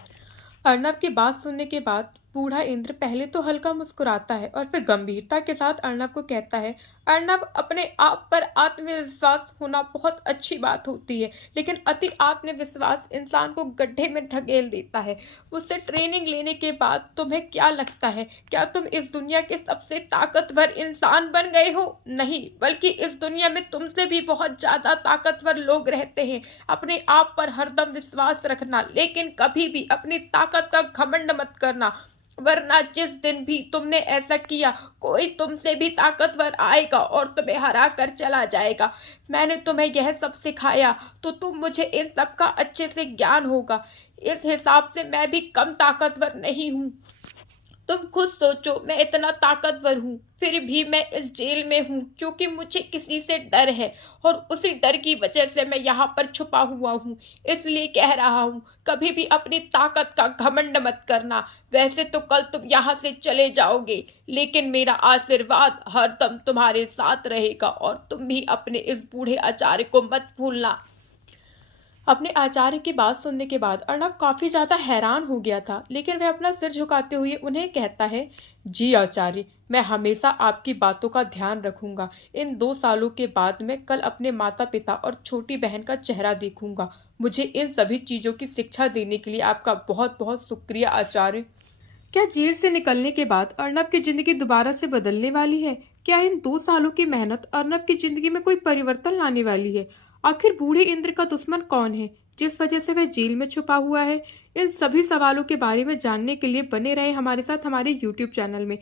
अर्नब की बात सुनने के बाद बूढ़ा इंद्र पहले तो हल्का मुस्कुराता है और फिर गंभीरता के साथ अर्नब को कहता है, अर्नब, अपने आप पर आत्मविश्वास होना बहुत अच्छी बात होती है, लेकिन अति आत्मविश्वास इंसान को गड्ढे में ढकेल देता है। मुझसे ट्रेनिंग लेने के बाद तुम्हें क्या लगता है, क्या तुम इस दुनिया के सबसे ताकतवर इंसान बन गए हो? नहीं, बल्कि इस दुनिया में तुमसे भी बहुत ज़्यादा ताकतवर लोग रहते हैं। अपने आप पर हरदम विश्वास रखना, लेकिन कभी भी अपनी ताकत का घमंड मत करना, वरना जिस दिन भी तुमने ऐसा किया, कोई तुमसे भी ताकतवर आएगा और तुम्हें हरा कर चला जाएगा। मैंने तुम्हें यह सब सिखाया तो तुम मुझे इन सब का अच्छे से ज्ञान होगा। इस हिसाब से मैं भी कम ताकतवर नहीं हूँ। तुम खुद सोचो, मैं इतना ताकतवर हूँ, फिर भी मैं इस जेल में हूँ क्योंकि मुझे किसी से डर है और उसी डर की वजह से मैं यहाँ पर छुपा हुआ हूँ। इसलिए कह रहा हूँ, कभी भी अपनी ताकत का घमंड मत करना। वैसे तो कल तुम यहाँ से चले जाओगे, लेकिन मेरा आशीर्वाद हरदम तुम्हारे साथ रहेगा और तुम भी अपने इस बूढ़े आचार्य को मत भूलना। अपने आचार्य की बात सुनने के बाद अर्णव काफी ज्यादा हैरान हो गया था, लेकिन वह अपना सिर झुकाते हुए उन्हें कहता है, जी आचार्य, मैं हमेशा आपकी बातों का ध्यान रखूंगा। इन 2 सालों के बाद मैं कल अपने माता पिता और छोटी बहन का चेहरा देखूंगा। मुझे इन सभी चीजों की शिक्षा देने के लिए आपका बहुत बहुत शुक्रिया आचार्य। क्या जेल से निकलने के बाद अर्णव की जिंदगी दोबारा से बदलने वाली है? क्या इन 2 सालों की मेहनत अर्णव की जिंदगी में कोई परिवर्तन लाने वाली है? आखिर बूढ़े इंद्र का दुश्मन कौन है जिस वजह से वह जेल में छुपा हुआ है? इन सभी सवालों के बारे में जानने के लिए बने रहे हमारे साथ हमारे YouTube चैनल में।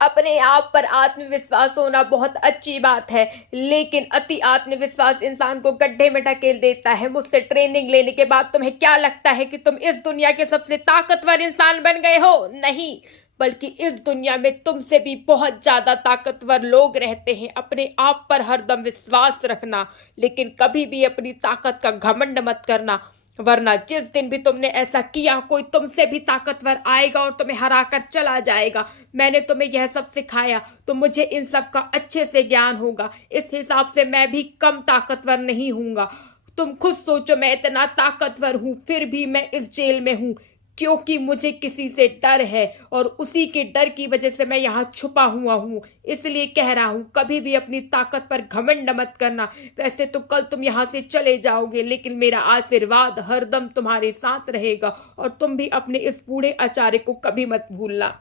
अपने आप पर आत्मविश्वास होना बहुत अच्छी बात है, लेकिन अति आत्मविश्वास इंसान को गड्ढे में ढकेल देता है। मुझसे ट्रेनिंग लेने के बाद तुम्हें क्या लगता है कि तुम इस दुनिया के सबसे ताकतवर इंसान बन गए हो? नहीं, बल्कि इस दुनिया में तुमसे भी बहुत ज्यादा ताकतवर लोग रहते हैं। अपने आप पर हरदम विश्वास रखना, लेकिन कभी भी अपनी ताकत का घमंड मत करना, वरना जिस दिन भी तुमने ऐसा किया, कोई तुमसे भी ताकतवर आएगा और तुम्हें हरा कर चला जाएगा। मैंने तुम्हें यह सब सिखाया तो मुझे इन सब का अच्छे से ज्ञान होगा। इस हिसाब से मैं भी कम ताकतवर नहीं हूँगा। तुम खुद सोचो, मैं इतना ताकतवर हूँ, फिर भी मैं इस जेल में हूँ क्योंकि मुझे किसी से डर है और उसी के डर की वजह से मैं यहाँ छुपा हुआ हूँ। इसलिए कह रहा हूँ, कभी भी अपनी ताकत पर घमंड मत करना। वैसे तो कल तुम यहाँ से चले जाओगे, लेकिन मेरा आशीर्वाद हरदम तुम्हारे साथ रहेगा और तुम भी अपने इस बूढ़े आचार्य को कभी मत भूलना।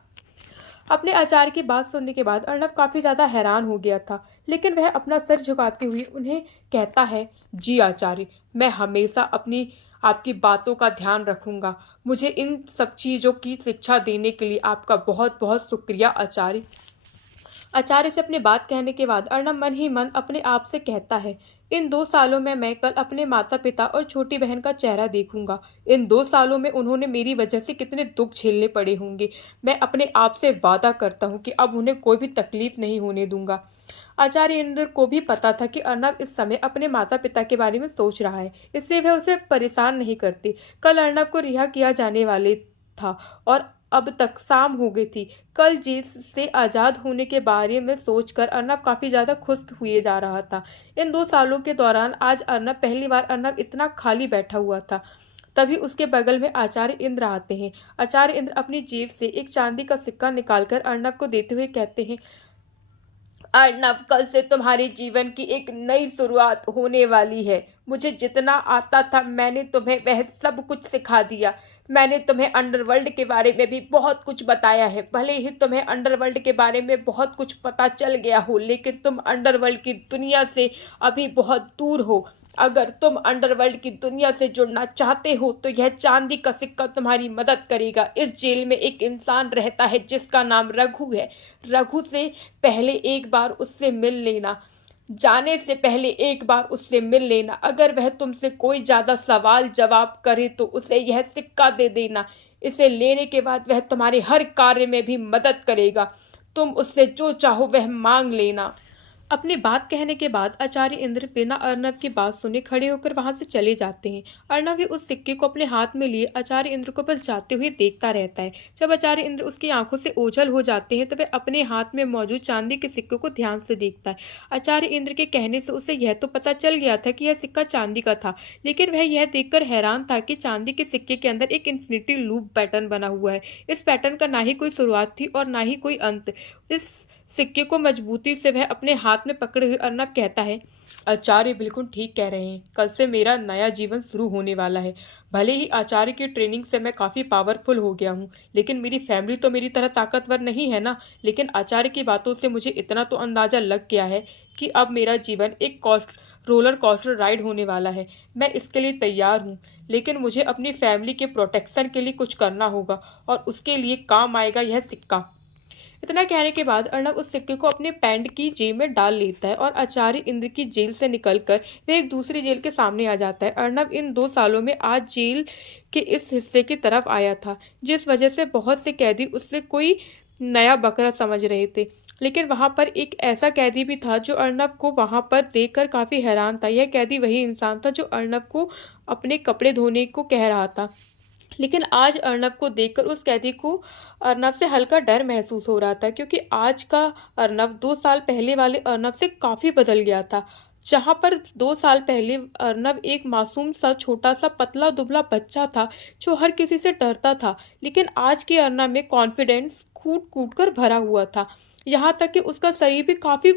अपने आचार्य की बात सुनने के बाद अर्णव काफी ज्यादा हैरान हो गया था, लेकिन वह अपना सर झुकाते हुए उन्हें कहता है, जी आचार्य, मैं हमेशा अपनी आपकी बातों का ध्यान रखूंगा। मुझे इन सब चीजों की शिक्षा देने के लिए आपका बहुत बहुत शुक्रिया आचार्य। आचार्य से अपनी बात कहने के बाद अर्णव मन ही मन अपने आप से कहता है, इन 2 सालों में मैं कल अपने माता पिता और छोटी बहन का चेहरा देखूंगा। इन 2 सालों में उन्होंने मेरी वजह से कितने दुख झेलने पड़े होंगे। मैं अपने आप से वादा करता हूँ कि अब उन्हें कोई भी तकलीफ नहीं होने दूंगा। आचार्य इंद्र को भी पता था कि अर्णव इस समय अपने माता पिता के बारे में सोच रहा है, इसलिए वह उसे परेशान नहीं करती। कल अर्णव को रिहा किया जाने वाले था और अब तक शाम हो गई थी। कल जेल से आज़ाद होने के बारे में सोचकर अर्णव काफ़ी ज़्यादा खुश हुए जा रहा था। इन 2 सालों के दौरान आज अर्णव पहली बार अर्णव इतना खाली बैठा हुआ था। तभी उसके बगल में आचार्य इंद्र आते हैं। आचार्य इंद्र अपनी जेब से एक चांदी का सिक्का निकालकर अर्णव को देते हुए कहते हैं, अर्णव, कल से तुम्हारे जीवन की एक नई शुरुआत होने वाली है। मुझे जितना आता था मैंने तुम्हें वह सब कुछ सिखा दिया। मैंने तुम्हें अंडरवर्ल्ड के बारे में भी बहुत कुछ बताया है। भले ही तुम्हें अंडरवर्ल्ड के बारे में बहुत कुछ पता चल गया हो, लेकिन तुम अंडरवर्ल्ड की दुनिया से अभी बहुत दूर हो। अगर तुम अंडरवर्ल्ड की दुनिया से जुड़ना चाहते हो तो यह चांदी का सिक्का तुम्हारी मदद करेगा। इस जेल में एक इंसान रहता है जिसका नाम रघु है। रघु से पहले एक बार उससे मिल लेना। जाने से पहले एक बार उससे मिल लेना। अगर वह तुमसे कोई ज़्यादा सवाल जवाब करे तो उसे यह सिक्का दे देना। इसे लेने के बाद वह तुम्हारे हर कार्य में भी मदद करेगा। तुम उससे जो चाहो वह मांग लेना। अपनी बात कहने के बाद आचार्य इंद्र बिना अर्णव की बात सुने खड़े होकर वहां से चले जाते हैं। अर्णव भी उस सिक्के को अपने हाथ में लिए आचार्य इंद्र को बस जाते हुए देखता रहता है। जब आचार्य इंद्र उसकी आंखों से ओझल हो जाते हैं तो वह अपने हाथ में मौजूद चांदी के सिक्के को ध्यान से देखता है। आचार्य इंद्र के कहने से उसे यह तो पता चल गया था कि यह सिक्का चांदी का था, लेकिन वह यह देखकर हैरान था कि चांदी के सिक्के के अंदर एक इन्फिनिटी लूप पैटर्न बना हुआ है। इस पैटर्न का ना ही कोई शुरुआत थी और ना ही कोई अंत। इस सिक्के को मजबूती से वह अपने हाथ में पकड़े हुए अर्णव कहता है, आचार्य बिल्कुल ठीक कह रहे हैं। कल से मेरा नया जीवन शुरू होने वाला है। भले ही आचार्य की ट्रेनिंग से मैं काफ़ी पावरफुल हो गया हूँ, लेकिन मेरी फैमिली तो मेरी तरह ताकतवर नहीं है ना। लेकिन आचार्य की बातों से मुझे इतना तो अंदाज़ा लग गया है कि अब मेरा जीवन एक रोलर कोस्टर राइड होने वाला है। मैं इसके लिए तैयार हूँ, लेकिन मुझे अपनी फैमिली के प्रोटेक्शन के लिए कुछ करना होगा और उसके लिए काम आएगा यह सिक्का। इतना कहने के बाद अर्णव उस सिक्के को अपने पैंट की जेब में डाल लेता है और आचार्य इंद्र की जेल से निकलकर वह एक दूसरी जेल के सामने आ जाता है। अर्णव इन 2 सालों में आज जेल के इस हिस्से की तरफ आया था, जिस वजह से बहुत से कैदी उससे कोई नया बकरा समझ रहे थे। लेकिन वहां पर एक ऐसा कैदी भी था जो अर्णव को वहां पर देखकर काफी हैरान था। यह कैदी वही इंसान था जो अर्णव को अपने कपड़े धोने को कह रहा था, लेकिन आज अर्णव को देखकर उस कैदी को अर्णव से हल्का डर महसूस हो रहा था, क्योंकि आज का अर्णव 2 साल पहले वाले अर्णव से काफ़ी बदल गया था। जहाँ पर 2 साल पहले अर्णव एक मासूम सा छोटा सा पतला दुबला बच्चा था जो हर किसी से डरता था, लेकिन आज के अर्णव में कॉन्फिडेंस कूट कूट कर भरा हुआ था। यहाँ तक कि उसका शरीर भी काफ़ी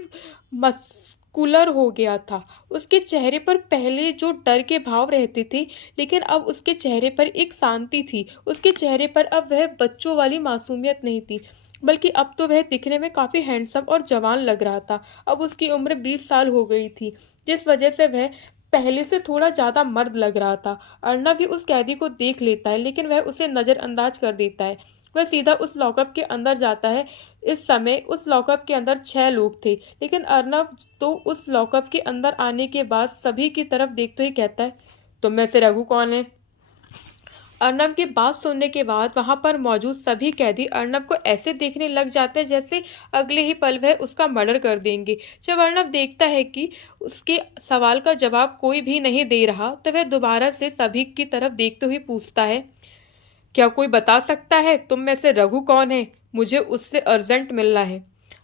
मस्कुलर हो गया था। उसके चेहरे पर पहले जो डर के भाव रहते थे, लेकिन अब उसके चेहरे पर एक शांति थी। उसके चेहरे पर अब वह बच्चों वाली मासूमियत नहीं थी, बल्कि अब तो वह दिखने में काफ़ी हैंडसम और जवान लग रहा था। अब उसकी उम्र 20 साल हो गई थी, जिस वजह से वह पहले से थोड़ा ज़्यादा मर्द लग रहा था। अर्णव भी उस कैदी को देख लेता है, लेकिन वह उसे नज़रअंदाज कर देता है। वह सीधा उस लॉकअप के अंदर जाता है। इस समय उस लॉकअप के अंदर 6 लोग थे, लेकिन अर्णव तो उस लॉकअप के अंदर आने के बाद सभी की तरफ देखते ही कहता है, तुम में से रघु कौन है? अर्णव की बात सुनने के बाद वहां पर मौजूद सभी कैदी अर्णव को ऐसे देखने लग जाते हैं जैसे अगले ही पल वह उसका मर्डर कर देंगे। जब अर्णव देखता है कि उसके सवाल का जवाब कोई भी नहीं दे रहा, तो वह दोबारा से सभी की तरफ देखते हुए पूछता है, क्या कोई बता सकता है तुम में से रघु कौन है? मुझे उससे अर्जेंट मिलना है।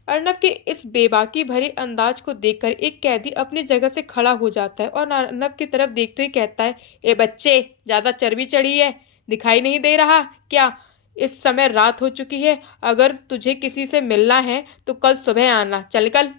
अर्णव के इस बेबाकी भरे अंदाज को देखकर एक कैदी अपनी जगह से खड़ा हो जाता है और अर्णव की तरफ देखते हुए कहता है, ए बच्चे, ज़्यादा चर्बी चढ़ी है? दिखाई नहीं दे रहा क्या? इस समय रात हो चुकी है। अगर तुझे किसी से मिलना है तो कल सुबह आना। चल कल।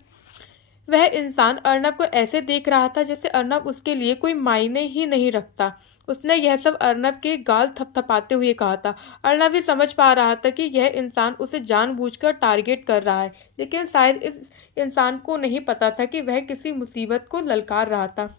वह इंसान अर्नब को ऐसे देख रहा था जैसे अर्नब उसके लिए कोई मायने ही नहीं रखता। उसने यह सब अर्नब के गाल थपथपाते हुए कहा था। अर्नब भी समझ पा रहा था कि यह इंसान उसे जानबूझकर टारगेट कर रहा है, लेकिन शायद इस इंसान को नहीं पता था कि वह किसी मुसीबत को ललकार रहा था।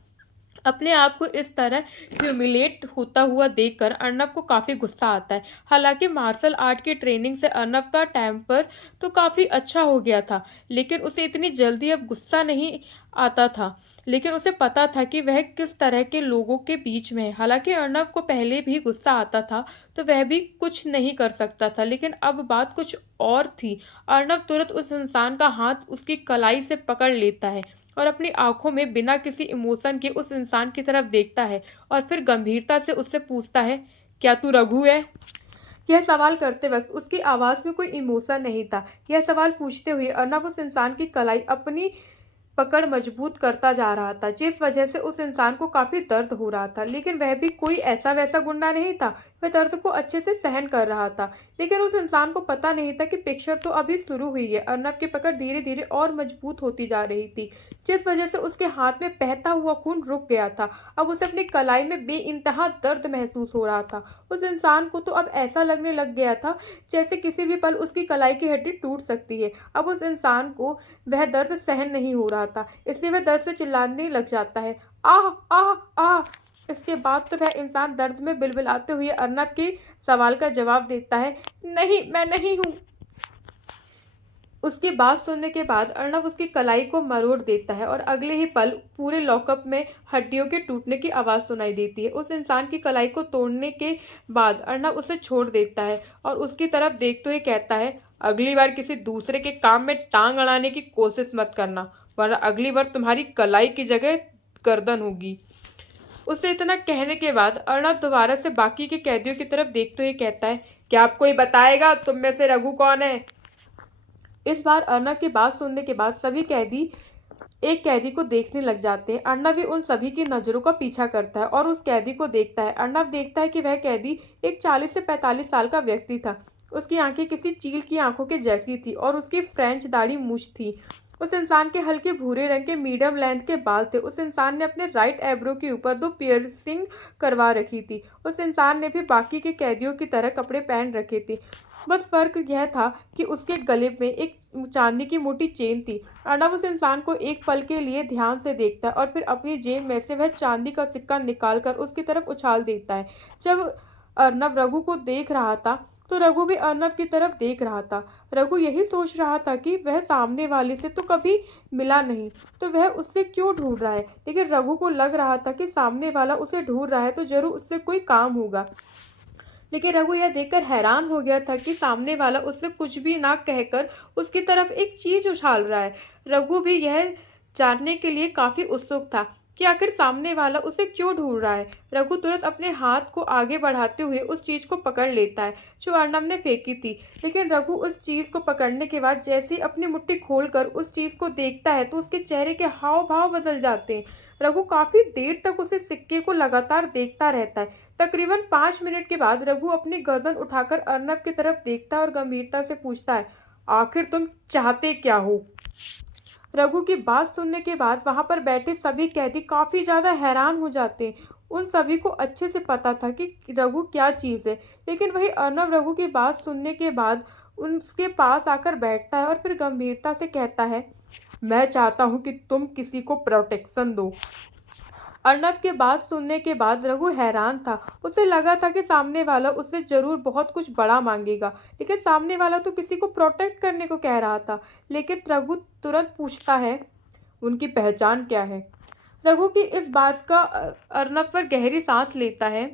अपने आप को इस तरह ह्यूमिलेट होता हुआ देखकर अर्नब को काफ़ी गुस्सा आता है। हालांकि मार्शल आर्ट की ट्रेनिंग से अर्नब का टेम्पर तो काफ़ी अच्छा हो गया था, लेकिन उसे इतनी जल्दी अब गुस्सा नहीं आता था। लेकिन उसे पता था कि वह किस तरह के लोगों के बीच में है। हालांकि अर्नब को पहले भी गुस्सा आता था तो वह भी कुछ नहीं कर सकता था, लेकिन अब बात कुछ और थी। अर्नब तुरंत उस इंसान का हाथ उसकी कलाई से पकड़ लेता है और अपनी आंखों में बिना किसी इमोशन के उस इंसान की तरफ देखता है और फिर गंभीरता से उससे पूछता है, क्या तू रघु है? यह सवाल करते वक्त उसकी आवाज़ में कोई इमोशन नहीं था। यह सवाल पूछते हुए अर्नब उस इंसान की कलाई अपनी पकड़ मजबूत करता जा रहा था, जिस वजह से उस इंसान को काफ़ी दर्द हो रहा था। लेकिन वह भी कोई ऐसा वैसा गुंडा नहीं था। वह दर्द को अच्छे से सहन कर रहा था, लेकिन उस इंसान को पता नहीं था कि पिक्चर तो अभी शुरू हुई है। अर्नब की पकड़ धीरे धीरे और मजबूत होती जा रही थी, जिस वजह से उसके हाथ में बहता हुआ खून रुक गया था। अब उसे अपनी कलाई में बेइंतहा दर्द महसूस हो रहा था। उस इंसान को तो अब ऐसा लगने लग गया था जैसे किसी भी पल उसकी कलाई की हड्डी टूट सकती है। अब उस इंसान को वह दर्द सहन नहीं हो रहा था, इसलिए वह दर्द से चिल्लाने लग जाता है, आह आह आह। इसके बाद तो वह इंसान दर्द में बिलबिलाते हुए अर्नब के सवाल का जवाब देता है, नहीं, मैं नहीं हूँ। उसकी बात सुनने के बाद अर्नब उसकी कलाई को मरोड़ देता है और अगले ही पल पूरे लॉकअप में हड्डियों के टूटने की आवाज़ सुनाई देती है। उस इंसान की कलाई को तोड़ने के बाद अर्नब उसे छोड़ देता है और उसकी तरफ देखते हुए कहता है, अगली बार किसी दूसरे के काम में टांग अड़ाने की कोशिश मत करना, वरना अगली बार तुम्हारी कलाई की जगह गर्दन होगी। उसे इतना कहने के बाद अर्नब दोबारा से बाकी के कैदियों की तरफ देखते हुए कहता है, क्या आपको ये बताएगा तुम में से रघु कौन है? इस बार अर्नब की बात सुनने के बाद सभी कैदी एक कैदी को देखने लग जाते हैं। अर्नब भी उन सभी की नज़रों का पीछा करता है और उस कैदी को देखता है। अर्नब देखता है कि वह कैदी एक 40 से 45 साल का व्यक्ति था। उसकी आंखें किसी चील की आंखों के जैसी थी और उसकी फ्रेंच दाढ़ी मूछ थी। उस इंसान के हल्के भूरे रंग के मीडियम लेंथ के बाल थे। उस इंसान ने अपने राइट एब्रो के ऊपर 2 पियर्सिंग करवा रखी थी। उस इंसान ने भी बाकी के कैदियों की तरह कपड़े पहन रखे थे, बस फर्क यह था कि उसके गले में एक चांदी की मोटी चेन थी। अर्नब उस इंसान को एक पल के लिए ध्यान से देखता है और फिर अपनी जेब में से वह चांदी का सिक्का निकालकर उसकी तरफ उछाल देता है। जब अर्नब रघु को देख रहा था तो रघु भी अर्नब की तरफ देख रहा था। रघु यही सोच रहा था कि वह सामने वाले से तो कभी मिला नहीं, तो वह उससे क्यों ढूंढ रहा है। लेकिन रघु को लग रहा था कि सामने वाला उसे ढूंढ रहा है तो जरूर उससे कोई काम होगा। लेकिन रघु यह देखकर हैरान हो गया था कि सामने वाला उससे कुछ भी ना कहकर उसकी तरफ एक चीज उछाल रहा है। रघु भी यह जानने के लिए काफी उत्सुक था कि आखिर सामने वाला उसे क्यों ढूंढ रहा है। रघु तुरंत अपने हाथ को आगे बढ़ाते हुए उस चीज को पकड़ लेता है जो अर्नब ने फेंकी थी। लेकिन रघु उस चीज को पकड़ने के बाद जैसे ही अपनी मुट्ठी खोलकर उस चीज को देखता है तो उसके चेहरे के हाव भाव बदल जाते हैं। रघु काफी देर तक उसे सिक्के को लगातार देखता रहता है। तकरीबन 5 मिनट के बाद रघु अपनी गर्दन उठाकर अर्नब की तरफ देखता है और गंभीरता से पूछता है, आखिर तुम चाहते क्या हो? रघु की बात सुनने के बाद वहां पर बैठे सभी कैदी काफी ज्यादा हैरान हो जाते हैं। उन सभी को अच्छे से पता था कि रघु क्या चीज है, लेकिन वही अर्नब रघु की बात सुनने के बाद उसके पास आकर बैठता है और फिर गंभीरता से कहता है, मैं चाहता हूं कि तुम किसी को प्रोटेक्शन दो। अर्नब की बात सुनने के बाद रघु हैरान था। उसे लगा था कि सामने वाला उससे जरूर बहुत कुछ बड़ा मांगेगा, लेकिन सामने वाला तो किसी को प्रोटेक्ट करने को कह रहा था। लेकिन रघु तुरंत पूछता है, उनकी पहचान क्या है? रघु की इस बात का अर्नब पर गहरी सांस लेता है।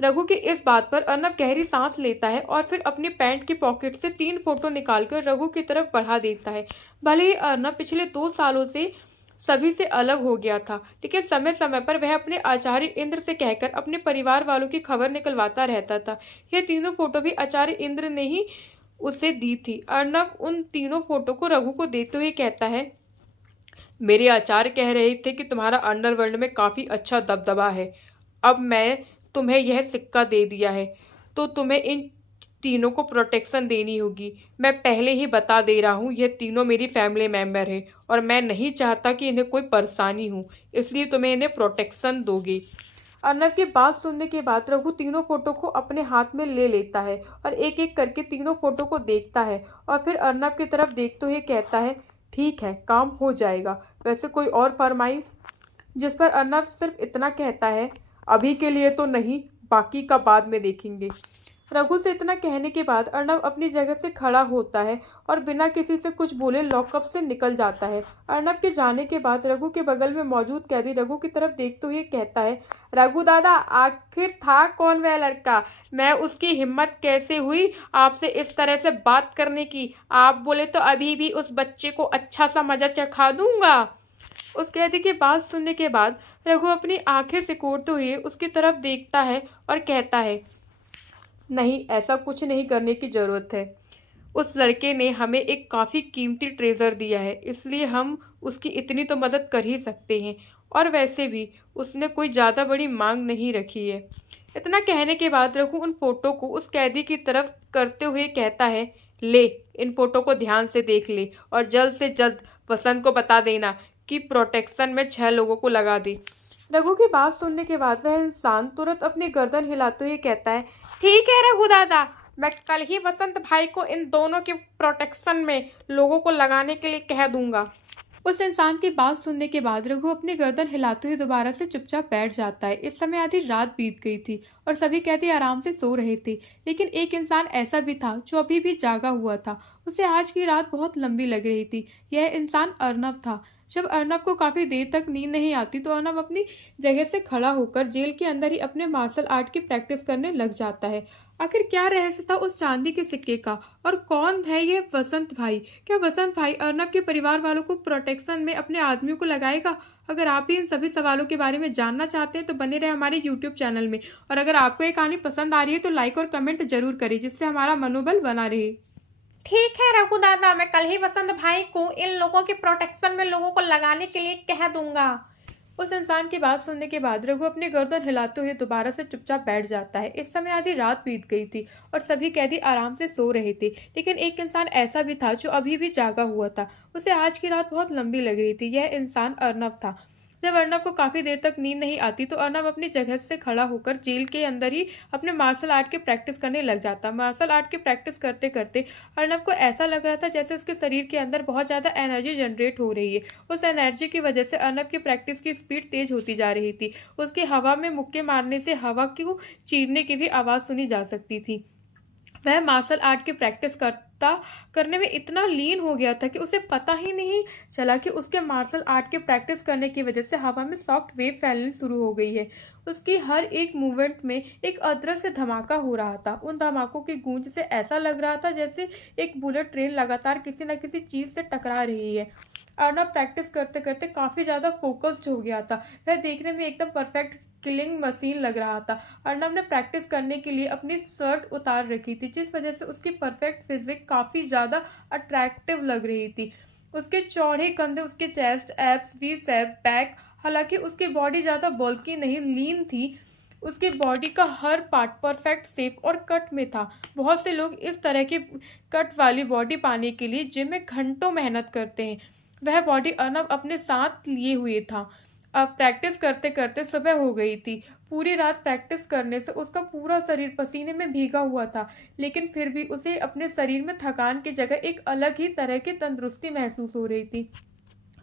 रघु की इस बात पर अर्नब गहरी सांस लेता है और फिर अपनी पैंट की पॉकेट से 3 फोटो निकालकर रघु की तरफ बढ़ा देता है। भले ही अर्नब पिछले 2 सालों से सभी से अलग हो गया था, लेकिन समय समय पर वह अपने आचार्य इंद्र से कहकर अपने परिवार वालों की खबर निकलवाता रहता था। यह तीनों फोटो भी आचार्य इंद्र ने ही उसे दी थी। अर्नब उन तीनों फोटो को रघु को देते हुए कहता है, मेरे आचार्य कह रहे थे कि तुम्हारा अंडरवर्ल्ड में काफ़ी अच्छा दबदबा है। अब मैं तुम्हें यह सिक्का दे दिया है तो तुम्हें इन तीनों को प्रोटेक्शन देनी होगी। मैं पहले ही बता दे रहा हूँ, ये तीनों मेरी फैमिली मेम्बर है और मैं नहीं चाहता कि इन्हें कोई परेशानी हो, इसलिए तुम्हें इन्हें प्रोटेक्शन दोगे। अर्नब की बात सुनने के बाद रघु तीनों फोटो को अपने हाथ में ले लेता है और एक एक करके तीनों फोटो को देखता है और फिर अर्नब की तरफ देखते हुए कहता है, ठीक है, काम हो जाएगा। वैसे कोई और फरमाइश? जिस पर अर्नब सिर्फ इतना कहता है, अभी के लिए तो नहीं, बाकी का बाद में देखेंगे। रघु से इतना कहने के बाद अर्नब अपनी जगह से खड़ा होता है और बिना किसी से कुछ बोले लॉकअप से निकल जाता है। अर्नब के जाने के बाद रघु के बगल में मौजूद कैदी रघु की तरफ देखते हुए कहता है, रघु दादा, आखिर था कौन वह लड़का? मैं उसकी हिम्मत कैसे हुई आपसे इस तरह से बात करने की? आप बोले तो अभी भी उस बच्चे को अच्छा सा मजा चखा दूंगा। उस कैदी की बात सुनने के बाद रघु अपनी आंखें सिकोड़ते हुए उसकी तरफ देखता है और कहता है, नहीं, ऐसा कुछ नहीं करने की ज़रूरत है। उस लड़के ने हमें एक काफ़ी कीमती ट्रेज़र दिया है, इसलिए हम उसकी इतनी तो मदद कर ही सकते हैं, और वैसे भी उसने कोई ज़्यादा बड़ी मांग नहीं रखी है। इतना कहने के बाद रघु उन फोटो को उस कैदी की तरफ करते हुए कहता है, ले, इन फोटो को ध्यान से देख ले और जल्द से जल्द वसंत को बता देना कि प्रोटेक्शन में 6 लोगों को लगा दे। रघु की बात सुनने के बाद वह इंसान तुरंत अपनी गर्दन हिलाते हुए कहता है, ठीक है रघु दादा, मैं कल ही वसंत भाई को इन दोनों के प्रोटेक्शन में लोगों को लगाने के लिए कह दूंगा। उस इंसान की बात सुनने के बाद रघु अपनी गर्दन हिलाते हुए दोबारा से चुपचाप बैठ जाता है। इस समय आधी रात बीत गई थी और सभी कैदी आराम से सो रहे थे, लेकिन एक इंसान ऐसा भी था जो अभी भी जागा हुआ था। उसे आज की रात बहुत लंबी लग रही थी। यह इंसान अर्नब था। जब अर्नब को काफ़ी देर तक नींद नहीं आती तो अर्नब अपनी जगह से खड़ा होकर जेल के अंदर ही अपने मार्शल आर्ट की प्रैक्टिस करने लग जाता है। आखिर क्या रहस्य था उस चांदी के सिक्के का, और कौन है यह वसंत भाई? क्या वसंत भाई अर्नब के परिवार वालों को प्रोटेक्शन में अपने आदमियों को लगाएगा? अगर आप भी इन सभी सवालों के बारे में जानना चाहते हैं तो बने रहे हमारे यूट्यूब चैनल में, और अगर आपको ये कहानी पसंद आ रही है तो लाइक और कमेंट जरूर करें, जिससे हमारा मनोबल बना रहे। ठीक है रघु दादा, मैं कल ही वसंत भाई को इन लोगों के प्रोटेक्शन में लोगों को लगाने के लिए कह दूंगा। उस इंसान की बात सुनने के बाद रघु अपनी गर्दन हिलाते हुए दोबारा से चुपचाप बैठ जाता है। इस समय आधी रात बीत गई थी और सभी कैदी आराम से सो रहे थे, लेकिन एक इंसान ऐसा भी था जो अभी भी जागा हुआ था। उसे आज की रात बहुत लंबी लग रही थी। यह इंसान अर्नब था। जब अर्नब को काफ़ी देर तक नींद नहीं आती तो अर्नब अपनी जगह से खड़ा होकर जेल के अंदर ही अपने मार्शल आर्ट की प्रैक्टिस करने लग जाता। मार्शल आर्ट की प्रैक्टिस करते करते अर्नब को ऐसा लग रहा था जैसे उसके शरीर के अंदर बहुत ज़्यादा एनर्जी जनरेट हो रही है। उस एनर्जी की वजह से अर्नब की प्रैक्टिस की स्पीड तेज होती जा रही थी। उसके हवा में मुक्के मारने से हवा को चीरने की भी आवाज़ सुनी जा सकती थी। वह मार्शल आर्ट की प्रैक्टिस करने में इतना लीन हो गया था कि उसे पता ही नहीं चला कि उसके मार्शल आर्ट की प्रैक्टिस करने की वजह से हवा में सॉफ्ट वेव फैलनी शुरू हो गई है। उसकी हर एक मूवमेंट में एक अदृश्य धमाका हो रहा था। उन धमाकों की गूंज से ऐसा लग रहा था जैसे एक बुलेट ट्रेन लगातार किसी न किसी चीज़ से टकरा रही है। अर्नब प्रैक्टिस करते करते काफ़ी ज़्यादा फोकस्ड हो गया था। वह देखने में एकदम परफेक्ट किलिंग मशीन लग रहा था। अर्नब ने प्रैक्टिस करने के लिए अपनी शर्ट उतार रखी थी, जिस वजह से उसकी परफेक्ट फिजिक काफ़ी ज़्यादा अट्रैक्टिव लग रही थी। उसके चौड़े कंधे, उसके chest, abs, V shape, back, हालांकि उसकी बॉडी ज़्यादा बल्की नहीं, लीन थी। उसकी बॉडी का हर पार्ट परफेक्ट शेप और कट में था। बहुत से लोग इस तरह की कट वाली बॉडी पाने के लिए जिम में घंटों मेहनत करते हैं। वह बॉडी अर्नब अपने साथ लिए हुए था। अब प्रैक्टिस करते करते सुबह हो गई थी। पूरी रात प्रैक्टिस करने से उसका पूरा शरीर पसीने में भीगा हुआ था, लेकिन फिर भी उसे अपने शरीर में थकान की जगह एक अलग ही तरह की तंदुरुस्ती महसूस हो रही थी।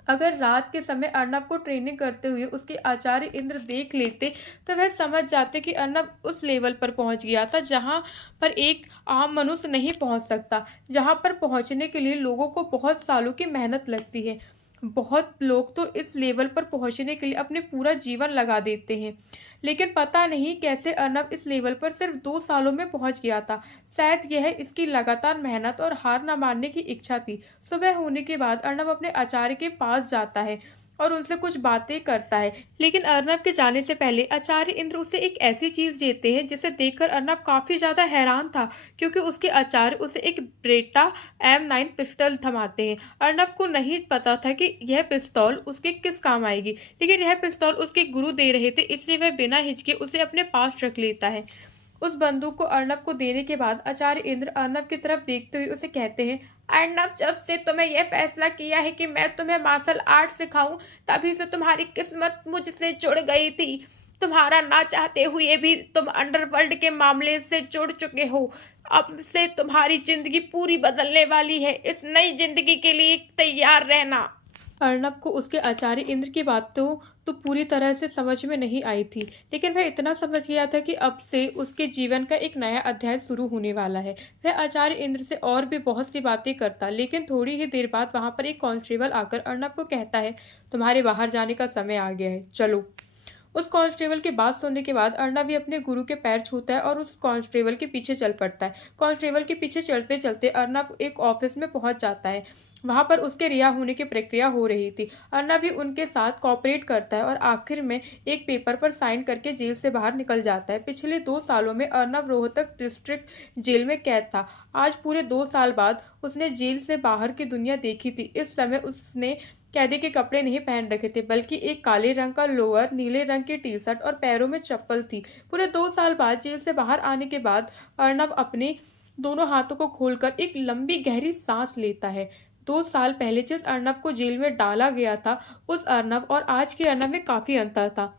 अगर रात के समय अर्नब को ट्रेनिंग करते हुए उसके आचार्य इंद्र देख लेते तो वह समझ जाते कि अर्नब उस लेवल पर पहुंच गया था जहां पर एक आम मनुष्य नहीं पहुंच सकता, जहां पर पहुंचने के लिए लोगों को बहुत सालों की मेहनत लगती है। बहुत लोग तो इस लेवल पर पहुंचने के लिए अपने पूरा जीवन लगा देते हैं, लेकिन पता नहीं कैसे अर्नब इस लेवल पर सिर्फ 2 सालों में पहुंच गया था। शायद यह इसकी लगातार मेहनत और हार न मानने की इच्छा थी। सुबह होने के बाद अर्नब अपने आचार्य के पास जाता है और उनसे कुछ बातें करता है। लेकिन अर्नब के जाने से पहले आचार्य इंद्र उसे एक ऐसी चीज देते हैं जिसे देखकर अर्नब काफी ज्यादा हैरान था, क्योंकि उसके आचार्य उसे एक ब्रेटा M9 पिस्टल थमाते हैं। अर्नब को नहीं पता था कि यह पिस्तौल उसके किस काम आएगी, लेकिन यह पिस्तौल उसके गुरु दे रहे थे, इसलिए वह बिना हिचके उसे अपने पास रख लेता है। उस बंदूक को अर्नब को देने के बाद आचार्य इंद्र अर्नब की तरफ देखते हुए उसे कहते हैं, अर्नब, जब से तुम्हें यह फैसला किया है कि मैं तुम्हें मार्शल आर्ट सिखाऊं, तभी से तुम्हारी किस्मत मुझसे जुड़ गई थी। तुम्हारा ना चाहते हुए भी तुम अंडरवर्ल्ड के मामले से जुड़ चुके हो। अब से तुम्हारी जिंदगी पूरी बदलने वाली है। इस नई जिंदगी के लिए तैयार रहना। अर्नब को उसके आचार्य इंद्र की बातों तो पूरी तरह से समझ में नहीं आई थी, लेकिन वह इतना समझ गया था कि अब से उसके जीवन का एक नया अध्याय शुरू होने वाला है। वह आचार्य इंद्र से और भी बहुत सी बातें करता, लेकिन थोड़ी ही देर बाद वहां पर एक कांस्टेबल आकर अर्नब को कहता है, तुम्हारे बाहर जाने का समय आ गया है, चलो। उस कांस्टेबल की बात सुनने के बाद अर्नब भी अपने गुरु के पैर छूता है और उस कांस्टेबल के पीछे चल पड़ता है। कांस्टेबल के पीछे चलते चलते अर्नब एक ऑफिस में पहुंच जाता है। वहां पर उसके रिहा होने की प्रक्रिया हो रही थी। अर्नब भी उनके साथ कॉपरेट करता है और आखिर में एक पेपर पर साइन करके जेल से बाहर निकल जाता है। पिछले 2 सालों में अर्नब रोहतक डिस्ट्रिक्ट जेल में कैद था। आज पूरे 2 साल बाद उसने जेल से बाहर की दुनिया देखी थी। इस समय उसने कैदी के कपड़े नहीं पहन रखे थे, बल्कि एक काले रंग का लोअर, नीले रंग की टी शर्ट और पैरों में चप्पल थी। पूरे 2 साल बाद जेल से बाहर आने के बाद अर्नब अपने दोनों हाथों को खोलकर एक लंबी गहरी सांस लेता है। 2 साल पहले जिस अर्नब को जेल में डाला गया था, उस अर्नब और आज के अर्नब में काफी अंतर था।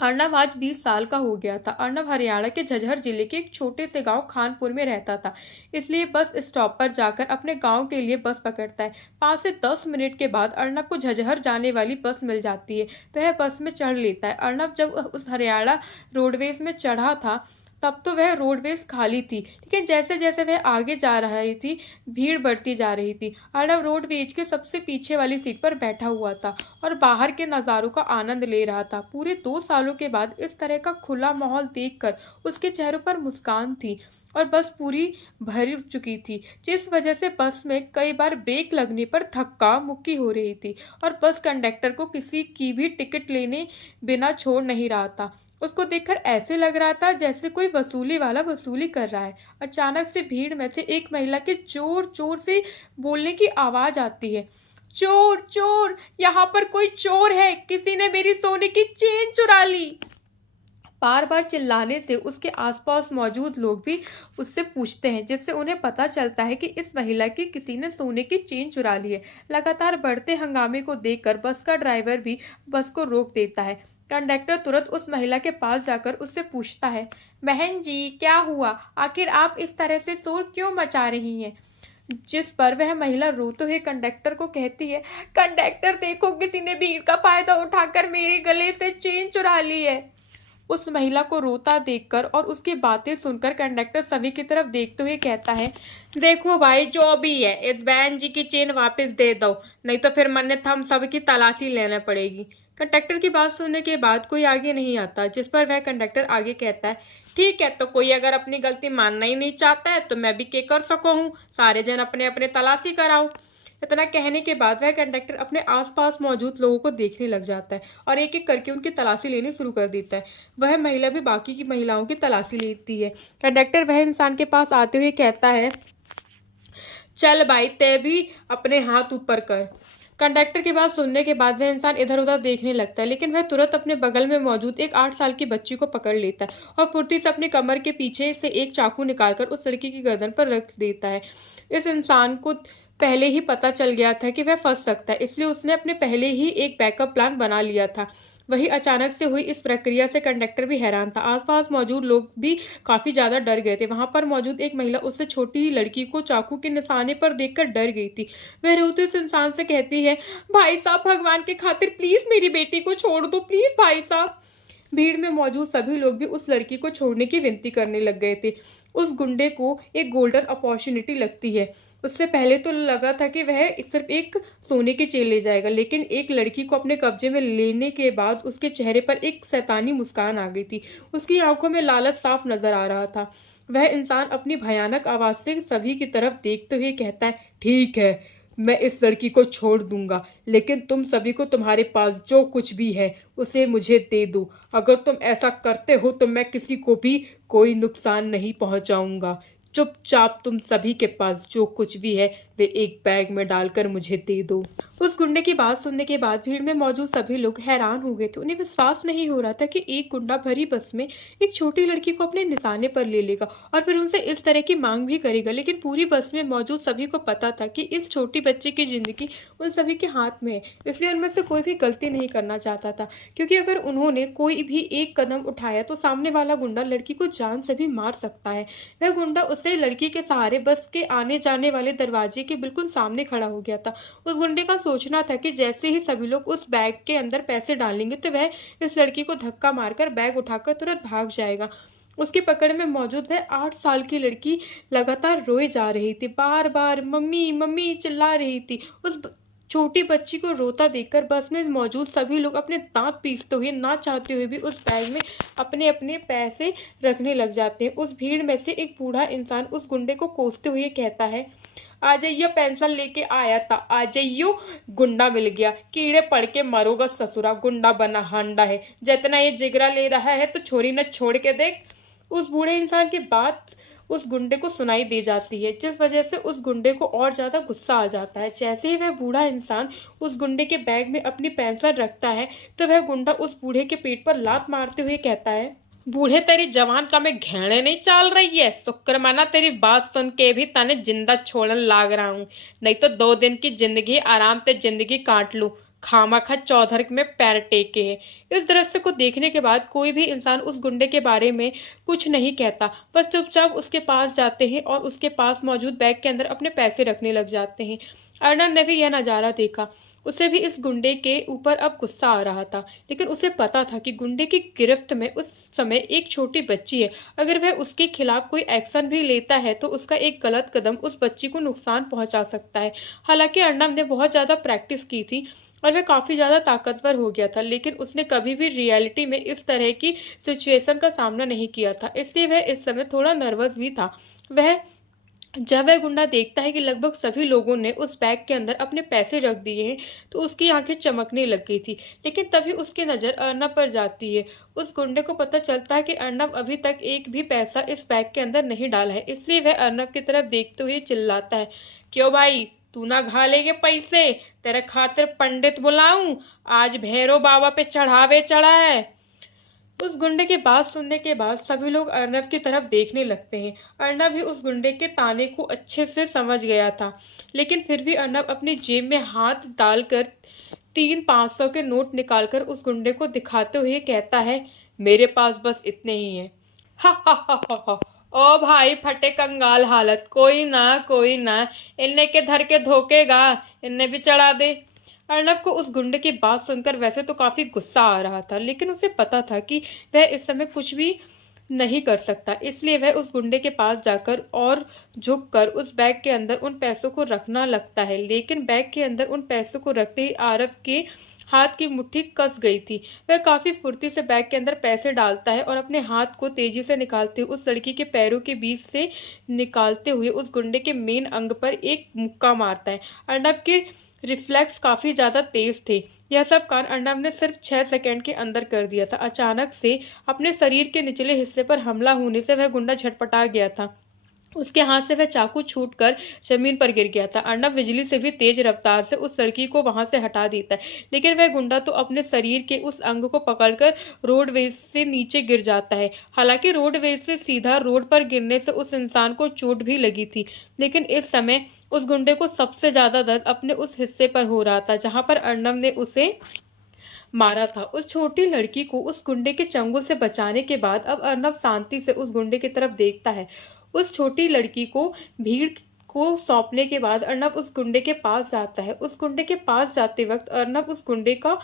अर्नब आज 20 साल का हो गया था। अर्नब हरियाणा के झज्जर जिले के एक छोटे से गांव खानपुर में रहता था, इसलिए बस स्टॉप पर जाकर अपने गांव के लिए बस पकड़ता है। 5 से 10 मिनट के बाद अर्नब को झज्जर जाने वाली बस मिल जाती है। वह बस में चढ़ लेता है। अर्नब जब उस हरियाणा रोडवेज में चढ़ा था, तब तो वह रोडवेज खाली थी, लेकिन जैसे जैसे वह आगे जा रही थी, भीड़ बढ़ती जा रही थी। अर्नब रोडवेज के सबसे पीछे वाली सीट पर बैठा हुआ था और बाहर के नज़ारों का आनंद ले रहा था। पूरे 2 सालों के बाद इस तरह का खुला माहौल देखकर उसके चेहरों पर मुस्कान थी और बस पूरी भर चुकी थी, जिस वजह से बस में कई बार ब्रेक लगने पर धक्का मुक्की हो रही थी और बस कंडक्टर को किसी की भी टिकट लेने बिना छोड़ नहीं रहा था। उसको देखकर ऐसे लग रहा था जैसे कोई वसूली वाला वसूली कर रहा है। अचानक से भीड़ में से एक महिला के जोर जोर से बोलने की आवाज आती है, चोर चोर, यहाँ पर कोई चोर है, किसी ने मेरी सोने की चेन चुरा ली। बार बार चिल्लाने से उसके आसपास मौजूद लोग भी उससे पूछते हैं, जिससे उन्हें पता चलता है कि इस महिला की किसी ने सोने की चेन चुरा ली है। लगातार बढ़ते हंगामे को देखकर बस का ड्राइवर भी बस को रोक देता है। कंडक्टर तुरंत उस महिला के पास जाकर उससे पूछता है, बहन जी, क्या हुआ? आखिर आप इस तरह से शोर क्यों मचा रही हैं? जिस पर वह महिला रोते हुए कंडक्टर को कहती है, कंडक्टर देखो, किसी ने भीड़ का फायदा उठाकर मेरे गले से चेन चुरा ली है। उस महिला को रोता देखकर और उसकी बातें सुनकर कंडक्टर सभी की तरफ देखते हुए कहता है, देखो भाई, जो भी है, इस बहन जी की चेन वापस दे दो, नहीं तो फिर मन्नत हम सबकी तलाशी लेना पड़ेगी। कंडक्टर की बात सुनने के बाद कोई आगे नहीं आता, जिस पर वह कंडक्टर आगे कहता है, ठीक है, तो कोई अगर अपनी गलती मानना ही नहीं चाहता है तो मैं भी क्या कर सकूं हूँ, सारे जन अपने अपने तलाशी कराओ। इतना कहने के बाद वह कंडक्टर अपने आसपास मौजूद लोगों को देखने लग जाता है और एक एक करके उनकी तलाशी लेनी शुरू कर देता है। वह महिला भी बाकी की महिलाओं की तलाशी लेती है। कंडक्टर वह इंसान के पास आते हुए कहता है, चल भाई, ते भी अपने हाथ ऊपर कर। कंडक्टर की बात सुनने के बाद वह इंसान इधर उधर देखने लगता है, लेकिन वह तुरंत अपने बगल में मौजूद एक 8 साल की बच्ची को पकड़ लेता है और फुर्ती से अपनी कमर के पीछे से एक चाकू निकालकर उस लड़की की गर्दन पर रख देता है। इस इंसान को पहले ही पता चल गया था कि वह फंस सकता है, इसलिए उसने अपने पहले ही एक बैकअप प्लान बना लिया था। वही अचानक से हुई इस प्रक्रिया से कंडक्टर भी हैरान था। आसपास मौजूद लोग भी काफी ज्यादा डर गए थे। वहां पर मौजूद एक महिला उससे छोटी लड़की को चाकू के निशाने पर देखकर डर गई थी। वह रोते उस इंसान से कहती है, भाई साहब, भगवान की खातिर प्लीज मेरी बेटी को छोड़ दो, प्लीज भाई साहब। भीड़ में मौजूद सभी लोग भी उस लड़की को छोड़ने की विनती करने लग गए थे। उस गुंडे को एक गोल्डन अपॉर्चुनिटी लगती है। उससे पहले तो लगा था कि वह सिर्फ एक सोने की चेन ले जाएगा, लेकिन एक लड़की को अपने कब्जे में लेने के बाद उसके चेहरे पर एक शैतानी मुस्कान आ गई थी। उसकी आंखों में लालच साफ नजर आ रहा था। वह इंसान अपनी भयानक आवाज से सभी की तरफ देखते हुए कहता है, ठीक है, मैं इस लड़की को छोड़ दूंगा, लेकिन तुम सभी को तुम्हारे पास जो कुछ भी है उसे मुझे दे दो। अगर तुम ऐसा करते हो तो मैं किसी को भी कोई नुकसान नहीं पहुंचाऊंगा। चुपचाप तुम सभी के पास जो कुछ भी है वे एक बैग में डालकर मुझे दे दो। उस गुंडे की बात सुनने के बाद भीड़ में मौजूद सभी लोग हैरान हो गए थे। उन्हें विश्वास नहीं हो रहा था कि एक गुंडा भरी बस में एक छोटी लड़की को अपने निशाने पर ले लेगा और फिर उनसे इस तरह की मांग भी करेगा। लेकिन पूरी बस में मौजूद सभी को पता था कि इस छोटी बच्चे की जिंदगी उन सभी के हाथ में है, इसलिए उनमें से कोई भी गलती नहीं करना चाहता था, क्योंकि अगर उन्होंने कोई भी एक कदम उठाया तो सामने वाला गुंडा लड़की को जान से भी मार सकता है। वह गुंडा उसे लड़की के सहारे बस के आने जाने वाले दरवाजे के बिल्कुल सामने खड़ा हो गया था। उस गुंडे का सोचना था कि जैसे ही सभी लोग उस बैग के अंदर पैसे डालेंगे तो वह इस लड़की को धक्का मारकर बैग उठाकर तुरंत भाग जाएगा। उसकी पकड़ में मौजूद वह 8 साल की लड़की लगातार रोए जा रही थी, बार बार मम्मी मम्मी चिल्ला रही थी। उस छोटी बच्ची को रोता देखकर बस में मौजूद सभी लोग अपने दांत पीसते हुए ना चाहते हुए भी उस बैग में अपने अपने पैसे रखने लग जाते हैं। उस भीड़ में से एक बूढ़ा इंसान उस गुंडे को कोसते हुए कहता है, आ जाइयो, पेंशन लेके आया था, आ जाइयो, गुंडा मिल गया, कीड़े पड़ के मरोगा ससुरा, गुंडा बना हांडा है, जितना ये जिगरा ले रहा है तो छोरी न छोड़ के देख। उस बूढ़े इंसान की बात उस गुंडे को सुनाई दे जाती है, जिस वजह से उस गुंडे को और ज्यादा गुस्सा आ जाता है। जैसे ही वह बूढ़ा इंसान उस गुंडे के बैग में अपनी पेंशन रखता है तो वह गुंडा उस बूढ़े के पेट पर लात मारते हुए कहता है, बूढ़े तेरी जवान का मैं घेणे नहीं चाल रही है, शुक्र माना तेरी बात सुन के भी तने जिंदा छोड़न लाग रहा हूँ, नहीं तो 2 दिन की जिंदगी आराम से जिंदगी काट लूँ, खामाखा चौधर में पैर टेके है। इस दृश्य को देखने के बाद कोई भी इंसान उस गुंडे के बारे में कुछ नहीं कहता, बस चुपचाप उसके पास जाते हैं और उसके पास मौजूद बैग के अंदर अपने पैसे रखने लग जाते हैं। अर्नब ने भी यह नज़ारा देखा। उसे भी इस गुंडे के ऊपर अब गुस्सा आ रहा था, लेकिन उसे पता था कि गुंडे की गिरफ्त में उस समय एक छोटी बच्ची है। अगर वह उसके खिलाफ कोई एक्शन भी लेता है तो उसका एक गलत कदम उस बच्ची को नुकसान पहुंचा सकता है। हालांकि अर्नब ने बहुत ज़्यादा प्रैक्टिस की थी और वह काफ़ी ज़्यादा ताकतवर हो गया था, लेकिन उसने कभी भी रियलिटी में इस तरह की सिचुएशन का सामना नहीं किया था, इसलिए वह इस समय थोड़ा नर्वस भी था। जब वह गुंडा देखता है कि लगभग सभी लोगों ने उस बैग के अंदर अपने पैसे रख दिए हैं तो उसकी आंखें चमकने लग गई थी, लेकिन तभी उसकी नज़र अर्नब पर जाती है। उस गुंडे को पता चलता है कि अर्नब अभी तक एक भी पैसा इस बैग के अंदर नहीं डाला है, इसलिए वह अर्नब की तरफ देखते हुए चिल्लाता है, क्यों भाई, तू ना खा लेगे पैसे, तेरे खातिर पंडित बुलाऊं, आज भैरव बाबा पे चढ़ावे चढ़ा है। उस गुंडे की बात सुनने के बाद सभी लोग अर्नब की तरफ देखने लगते हैं। अर्नब भी उस गुंडे के ताने को अच्छे से समझ गया था, लेकिन फिर भी अर्नब अपनी जेब में हाथ डालकर 3 500 के नोट निकालकर उस गुंडे को दिखाते हुए कहता है, मेरे पास बस इतने ही हैं। हा हा हा हा हा। ओ भाई फटे कंगाल हालत, कोई ना, इन्ने के धर के धोखेगा, इन्ने भी चढ़ा दे। अर्नब को उस गुंडे की बात सुनकर वैसे तो काफी गुस्सा आ रहा था, लेकिन उसे पता था कि वह इस समय कुछ भी नहीं कर सकता, इसलिए वह उस गुंडे के पास जाकर और झुककर उस बैग के अंदर उन पैसों को रखना लगता है। लेकिन बैग के अंदर उन पैसों को रखते ही आरव के हाथ की मुट्ठी कस गई थी। वह काफी फुर्ती से बैग के अंदर पैसे डालता है और अपने हाथ को तेजी से निकालते हुए उस लड़की के पैरों के बीच से निकालते हुए उस गुंडे के मेन अंग पर एक मुक्का मारता है। अर्नब के रिफ्लेक्स काफ़ी ज़्यादा तेज थे। यह सब कांड अर्नब ने सिर्फ 6 सेकंड के अंदर कर दिया था। अचानक से अपने शरीर के निचले हिस्से पर हमला होने से वह गुंडा झटपटा गया था। उसके हाथ से वह चाकू छूटकर जमीन पर गिर गया था। अर्नब बिजली से भी तेज रफ्तार से उस लड़की को वहां से हटा देता है, लेकिन वह गुंडा तो अपने शरीर के उस अंग को पकड़कर रोडवेज से नीचे गिर जाता है। हालांकि रोडवेज से सीधा रोड पर गिरने से उस इंसान को चोट भी लगी थी, लेकिन इस समय उस गुंडे को सबसे ज्यादा दर्द अपने उस हिस्से पर हो रहा था जहां पर अर्नब ने उसे मारा था। उस छोटी लड़की को उस गुंडे के चंगुल से बचाने के बाद अब अर्नब शांति से उस गुंडे की तरफ देखता है। उस छोटी लड़की को भीड़ को सौंपने के बाद अर्नब उस गुंडे के पास जाता है। उस गुंडे के पास जाते वक्त अर्नब उस गुंडे का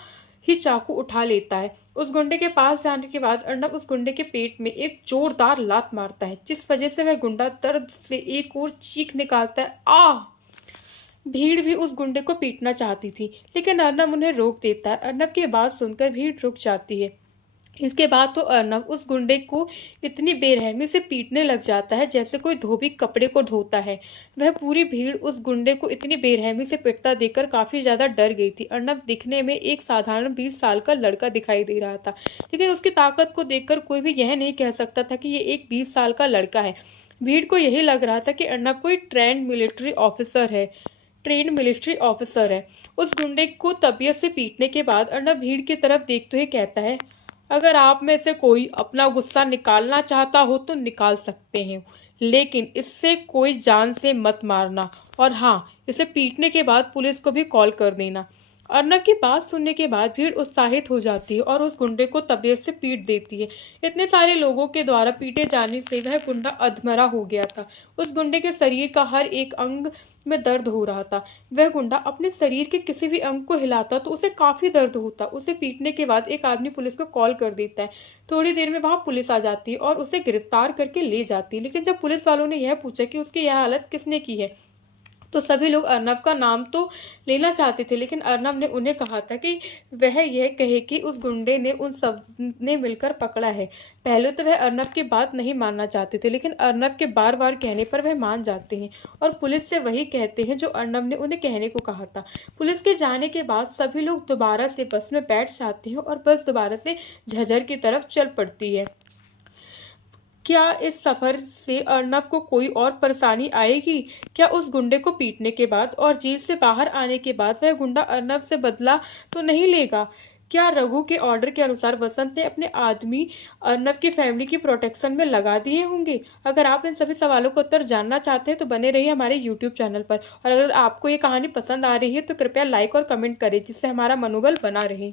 ही चाकू उठा लेता है। उस गुंडे के पास जाने के बाद अर्नब उस गुंडे के पेट में एक जोरदार लात मारता है, जिस वजह से वह गुंडा दर्द से एक और चीख निकालता है, आह। भीड़ भी उस गुंडे को पीटना चाहती थी, लेकिन अर्नब उन्हें रोक देता है। अर्नब की बात सुनकर भीड़ रुक जाती है। इसके बाद तो अर्नब उस गुंडे को इतनी बेरहमी से पीटने लग जाता है जैसे कोई धोबी कपड़े को धोता है। वह पूरी भीड़ उस गुंडे को इतनी बेरहमी से पिटता देखकर काफी ज्यादा डर गई थी। अर्नब दिखने में एक साधारण 20 साल का लड़का दिखाई दे रहा था, लेकिन उसकी ताकत को देखकर कोई भी यह नहीं कह सकता था कि ये एक 20 साल का लड़का है। भीड़ को यही लग रहा था कि अर्नब कोई ट्रेंड मिलिट्री ऑफिसर है। उस गुंडे को तबीयत से पीटने के बाद अर्नब भीड़ की तरफ देखते हुए कहता है, अगर आप में से कोई अपना गुस्सा निकालना चाहता हो तो निकाल सकते हैं, लेकिन इससे कोई जान से मत मारना, और हाँ, इसे पीटने के बाद पुलिस को भी कॉल कर देना। अर्नब की बात सुनने के बाद भीड़ उत्साहित हो जाती है और उस गुंडे को तबीयत से पीट देती है। इतने सारे लोगों के द्वारा पीटे जाने से वह गुंडा अधमरा हो गया था। उस गुंडे के शरीर का हर एक अंग में दर्द हो रहा था। वह गुंडा अपने शरीर के किसी भी अंग को हिलाता तो उसे काफी दर्द होता। उसे पीटने के बाद एक आदमी पुलिस को कॉल कर देता है। थोड़ी देर में वहां पुलिस आ जाती है और उसे गिरफ्तार करके ले जाती है। लेकिन जब पुलिस वालों ने यह पूछा कि उसकी यह हालत किसने की है, तो सभी लोग अर्नब का नाम तो लेना चाहते थे, लेकिन अर्नब ने उन्हें कहा था कि वह यह कहे कि उस गुंडे ने उन सब ने मिलकर पकड़ा है। पहले तो वह अर्नब की बात नहीं मानना चाहते थे, लेकिन अर्नब के बार बार कहने पर वह मान जाते हैं और पुलिस से वही कहते हैं जो अर्नब ने उन्हें कहने को कहा था। पुलिस के जाने के बाद सभी लोग दोबारा से बस में बैठ जाते हैं और बस दोबारा से झज्जर की तरफ चल पड़ती है। क्या इस सफर से अर्नब को कोई और परेशानी आएगी? क्या उस गुंडे को पीटने के बाद और जेल से बाहर आने के बाद वह गुंडा अर्नब से बदला तो नहीं लेगा? क्या रघु के ऑर्डर के अनुसार वसंत ने अपने आदमी अर्नब की फैमिली की प्रोटेक्शन में लगा दिए होंगे? अगर आप इन सभी सवालों का उत्तर जानना चाहते हैं तो बने रहिए हमारे यूट्यूब चैनल पर, और अगर आपको ये कहानी पसंद आ रही है तो कृपया लाइक और कमेंट करें, जिससे हमारा मनोबल बना रहे।